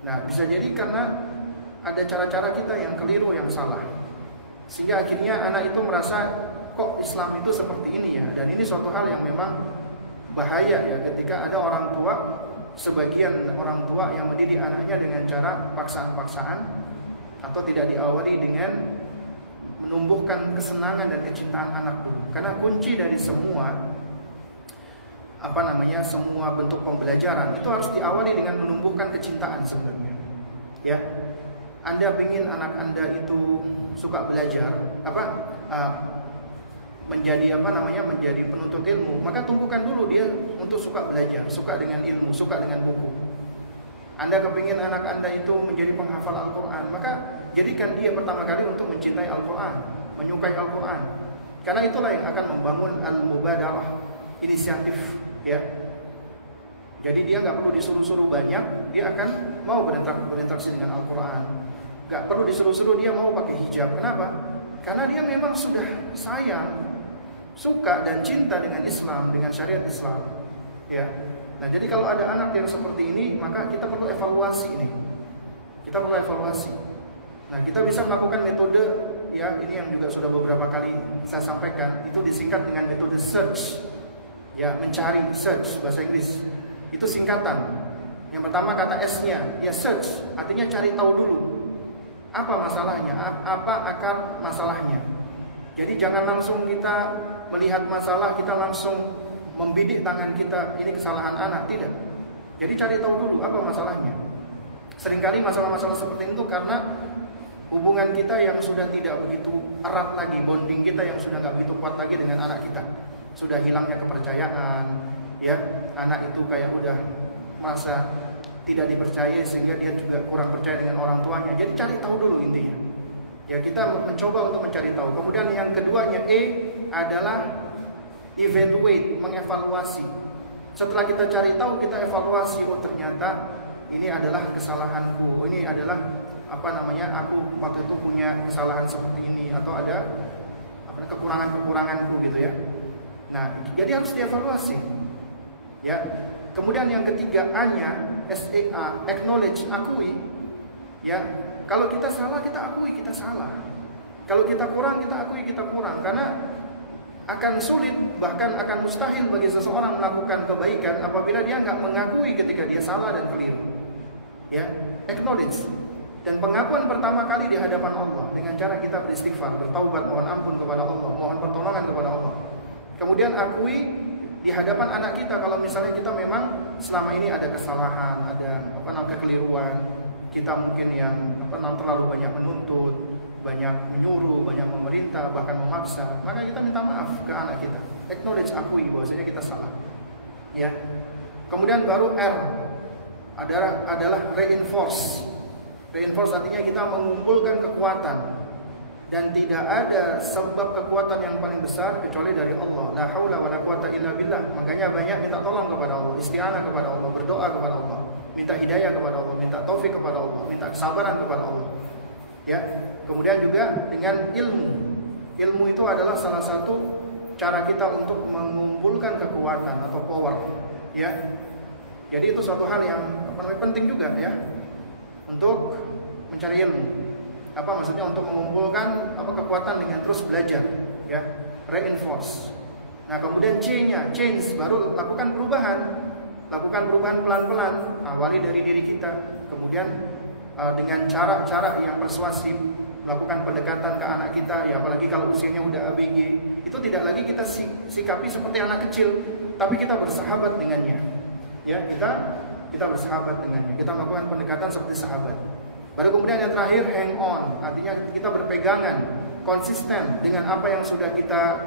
Nah, bisa jadi karena ada cara-cara kita yang keliru, yang salah, sehingga akhirnya anak itu merasa kok Islam itu seperti ini ya. Dan ini suatu hal yang memang bahaya ya, ketika ada orang tua, sebagian orang tua yang mendidik anaknya dengan cara paksaan-paksaan atau tidak diawali dengan menumbuhkan kesenangan dan kecintaan anak dulu. Karena kunci dari semua semua bentuk pembelajaran itu harus diawali dengan menumbuhkan kecintaan sebenarnya. Ya, Anda ingin anak Anda itu suka belajar, menjadi penuntut ilmu, maka tumpukan dulu dia untuk suka belajar, suka dengan ilmu, suka dengan buku. Anda kepingin anak Anda itu menjadi penghafal Al-Quran, maka jadikan dia pertama kali untuk mencintai Al-Quran, menyukai Al-Quran. Karena itulah yang akan membangun al-mubadarah, inisiatif, ya. Jadi dia nggak perlu disuruh-suruh banyak, dia akan mau berinteraksi dengan Al-Quran. Nggak perlu disuruh-suruh dia mau pakai hijab. Kenapa? Karena dia memang sudah sayang, suka dan cinta dengan Islam, dengan syariat Islam, ya. Nah, jadi kalau ada anak yang seperti ini, maka kita perlu evaluasi ini. Kita perlu evaluasi. Nah, kita bisa melakukan metode, ya, ini yang juga sudah beberapa kali saya sampaikan, itu disingkat dengan metode search. Ya, mencari, search bahasa Inggris. Itu singkatan. Yang pertama kata S-nya, ya search, artinya cari tahu dulu. Apa masalahnya? Apa akar masalahnya? Jadi jangan langsung kita melihat masalah, kita langsung membidik tangan kita, ini kesalahan anak, tidak. Jadi cari tahu dulu apa masalahnya. Seringkali masalah-masalah seperti itu karena hubungan kita yang sudah tidak begitu erat lagi, bonding kita yang sudah nggak begitu kuat lagi dengan anak kita. Sudah hilangnya kepercayaan, ya. Anak itu kayak udah masa tidak dipercaya sehingga dia juga kurang percaya dengan orang tuanya. Jadi cari tahu dulu intinya. Ya, kita mencoba untuk mencari tahu. Kemudian yang keduanya E adalah evaluate, mengevaluasi. Setelah kita cari tahu, kita evaluasi. Oh, ternyata ini adalah kesalahanku. Ini adalah aku waktu itu punya kesalahan seperti ini, atau ada kekuranganku gitu ya. Nah, jadi harus dievaluasi. Ya. Kemudian yang ketiga A-nya, SEA, acknowledge, akui. Ya, kalau kita salah, kita akui kita salah. Kalau kita kurang, kita akui kita kurang. Karena akan sulit, bahkan akan mustahil bagi seseorang melakukan kebaikan apabila dia nggak mengakui ketika dia salah dan keliru. Ya, acknowledge. Dan pengakuan pertama kali di hadapan Allah dengan cara kita beristighfar, bertaubat, mohon ampun kepada Allah, mohon pertolongan kepada Allah. Kemudian akui di hadapan anak kita kalau misalnya kita memang selama ini ada kesalahan, ada kekeliruan, kita mungkin yang terlalu banyak menuntut, banyak menyuruh, banyak memerintah, bahkan memaksa, maka kita minta maaf ke anak kita. Acknowledge, akui bahwasanya kita salah. Ya. Kemudian baru R adalah reinforce. Reinforce artinya kita mengumpulkan kekuatan. Dan tidak ada sebab kekuatan yang paling besar kecuali dari Allah. La haula wala quwata illa billah. Makanya banyak minta tolong kepada Allah, isti'anah kepada Allah, berdoa kepada Allah, minta hidayah kepada Allah, minta taufik kepada Allah, minta kesabaran kepada Allah. Ya. Kemudian juga dengan ilmu. Ilmu itu adalah salah satu cara kita untuk mengumpulkan kekuatan atau power, ya. Jadi itu suatu hal yang penting juga ya untuk mencari ilmu. Maksudnya untuk mengumpulkan kekuatan dengan terus belajar, ya. Reinforce. Nah, kemudian C-nya, change, baru lakukan perubahan. Lakukan perubahan pelan-pelan, awali dari diri kita. Kemudian dengan cara-cara yang persuasif, lakukan pendekatan ke anak kita, ya apalagi kalau usianya udah ABG, itu tidak lagi kita sikapi seperti anak kecil, tapi kita bersahabat dengannya. Ya, kita bersahabat dengannya. Kita melakukan pendekatan seperti sahabat. Baru kemudian yang terakhir hang on, artinya kita berpegangan, konsisten dengan apa yang sudah kita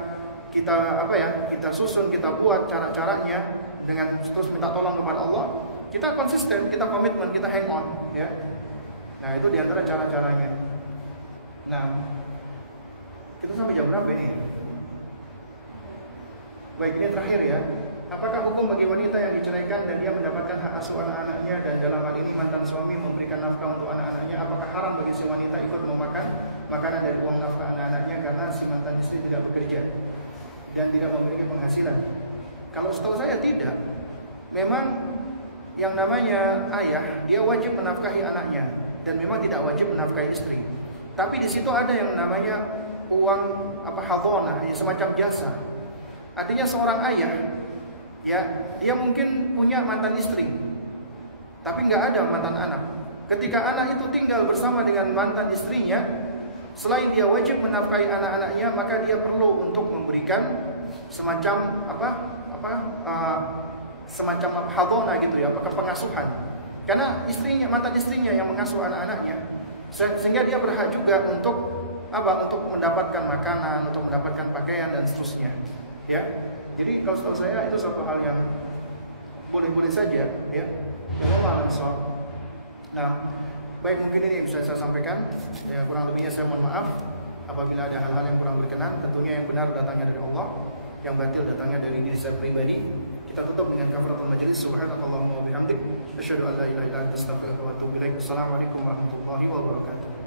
susun, kita buat cara-caranya dengan terus minta tolong kepada Allah. Kita konsisten, kita komitmen, kita hang on, ya. Nah, itu diantara cara-caranya. Nah, kita sampai jam berapa ini? Baik, ini terakhir ya. Apakah hukum bagi wanita yang diceraikan dan dia mendapatkan hak asuh anak-anaknya, dan dalam hal ini mantan suami memberikan nafkah untuk anak-anaknya, apakah haram bagi si wanita ikut memakan makanan dari uang nafkah anak-anaknya karena si mantan istri tidak bekerja dan tidak memiliki penghasilan? Kalau setahu saya tidak. Memang yang namanya ayah, dia wajib menafkahi anaknya dan memang tidak wajib menafkahi istri. Tapi di situ ada yang namanya uang hadhonah, semacam jasa. Artinya seorang ayah, ya, dia mungkin punya mantan istri, tapi nggak ada mantan anak. Ketika anak itu tinggal bersama dengan mantan istrinya, selain dia wajib menafkahi anak-anaknya, maka dia perlu untuk memberikan semacam semacam hadhonah gitu ya, pengasuhan. Karena mantan istrinya yang mengasuh anak-anaknya, sehingga dia berhak juga untuk untuk mendapatkan makanan, untuk mendapatkan pakaian dan seterusnya. Ya, jadi kalau setahu saya itu suatu hal yang boleh-boleh saja, ya. Yang Allah alam. Nah, baik, mungkin ini yang bisa saya sampaikan. Ya, kurang lebihnya saya mohon maaf apabila ada hal-hal yang kurang berkenan. Tentunya yang benar datangnya dari Allah, yang batil datangnya dari diri saya pribadi. Kita tutup dengan kafaratul majelis. Subhanakallahumma wa bihamdik, asyhadu an la ilaha illa anta, astaghfiruka wa atubu ilaik. Assalamualaikum warahmatullahi wabarakatuh.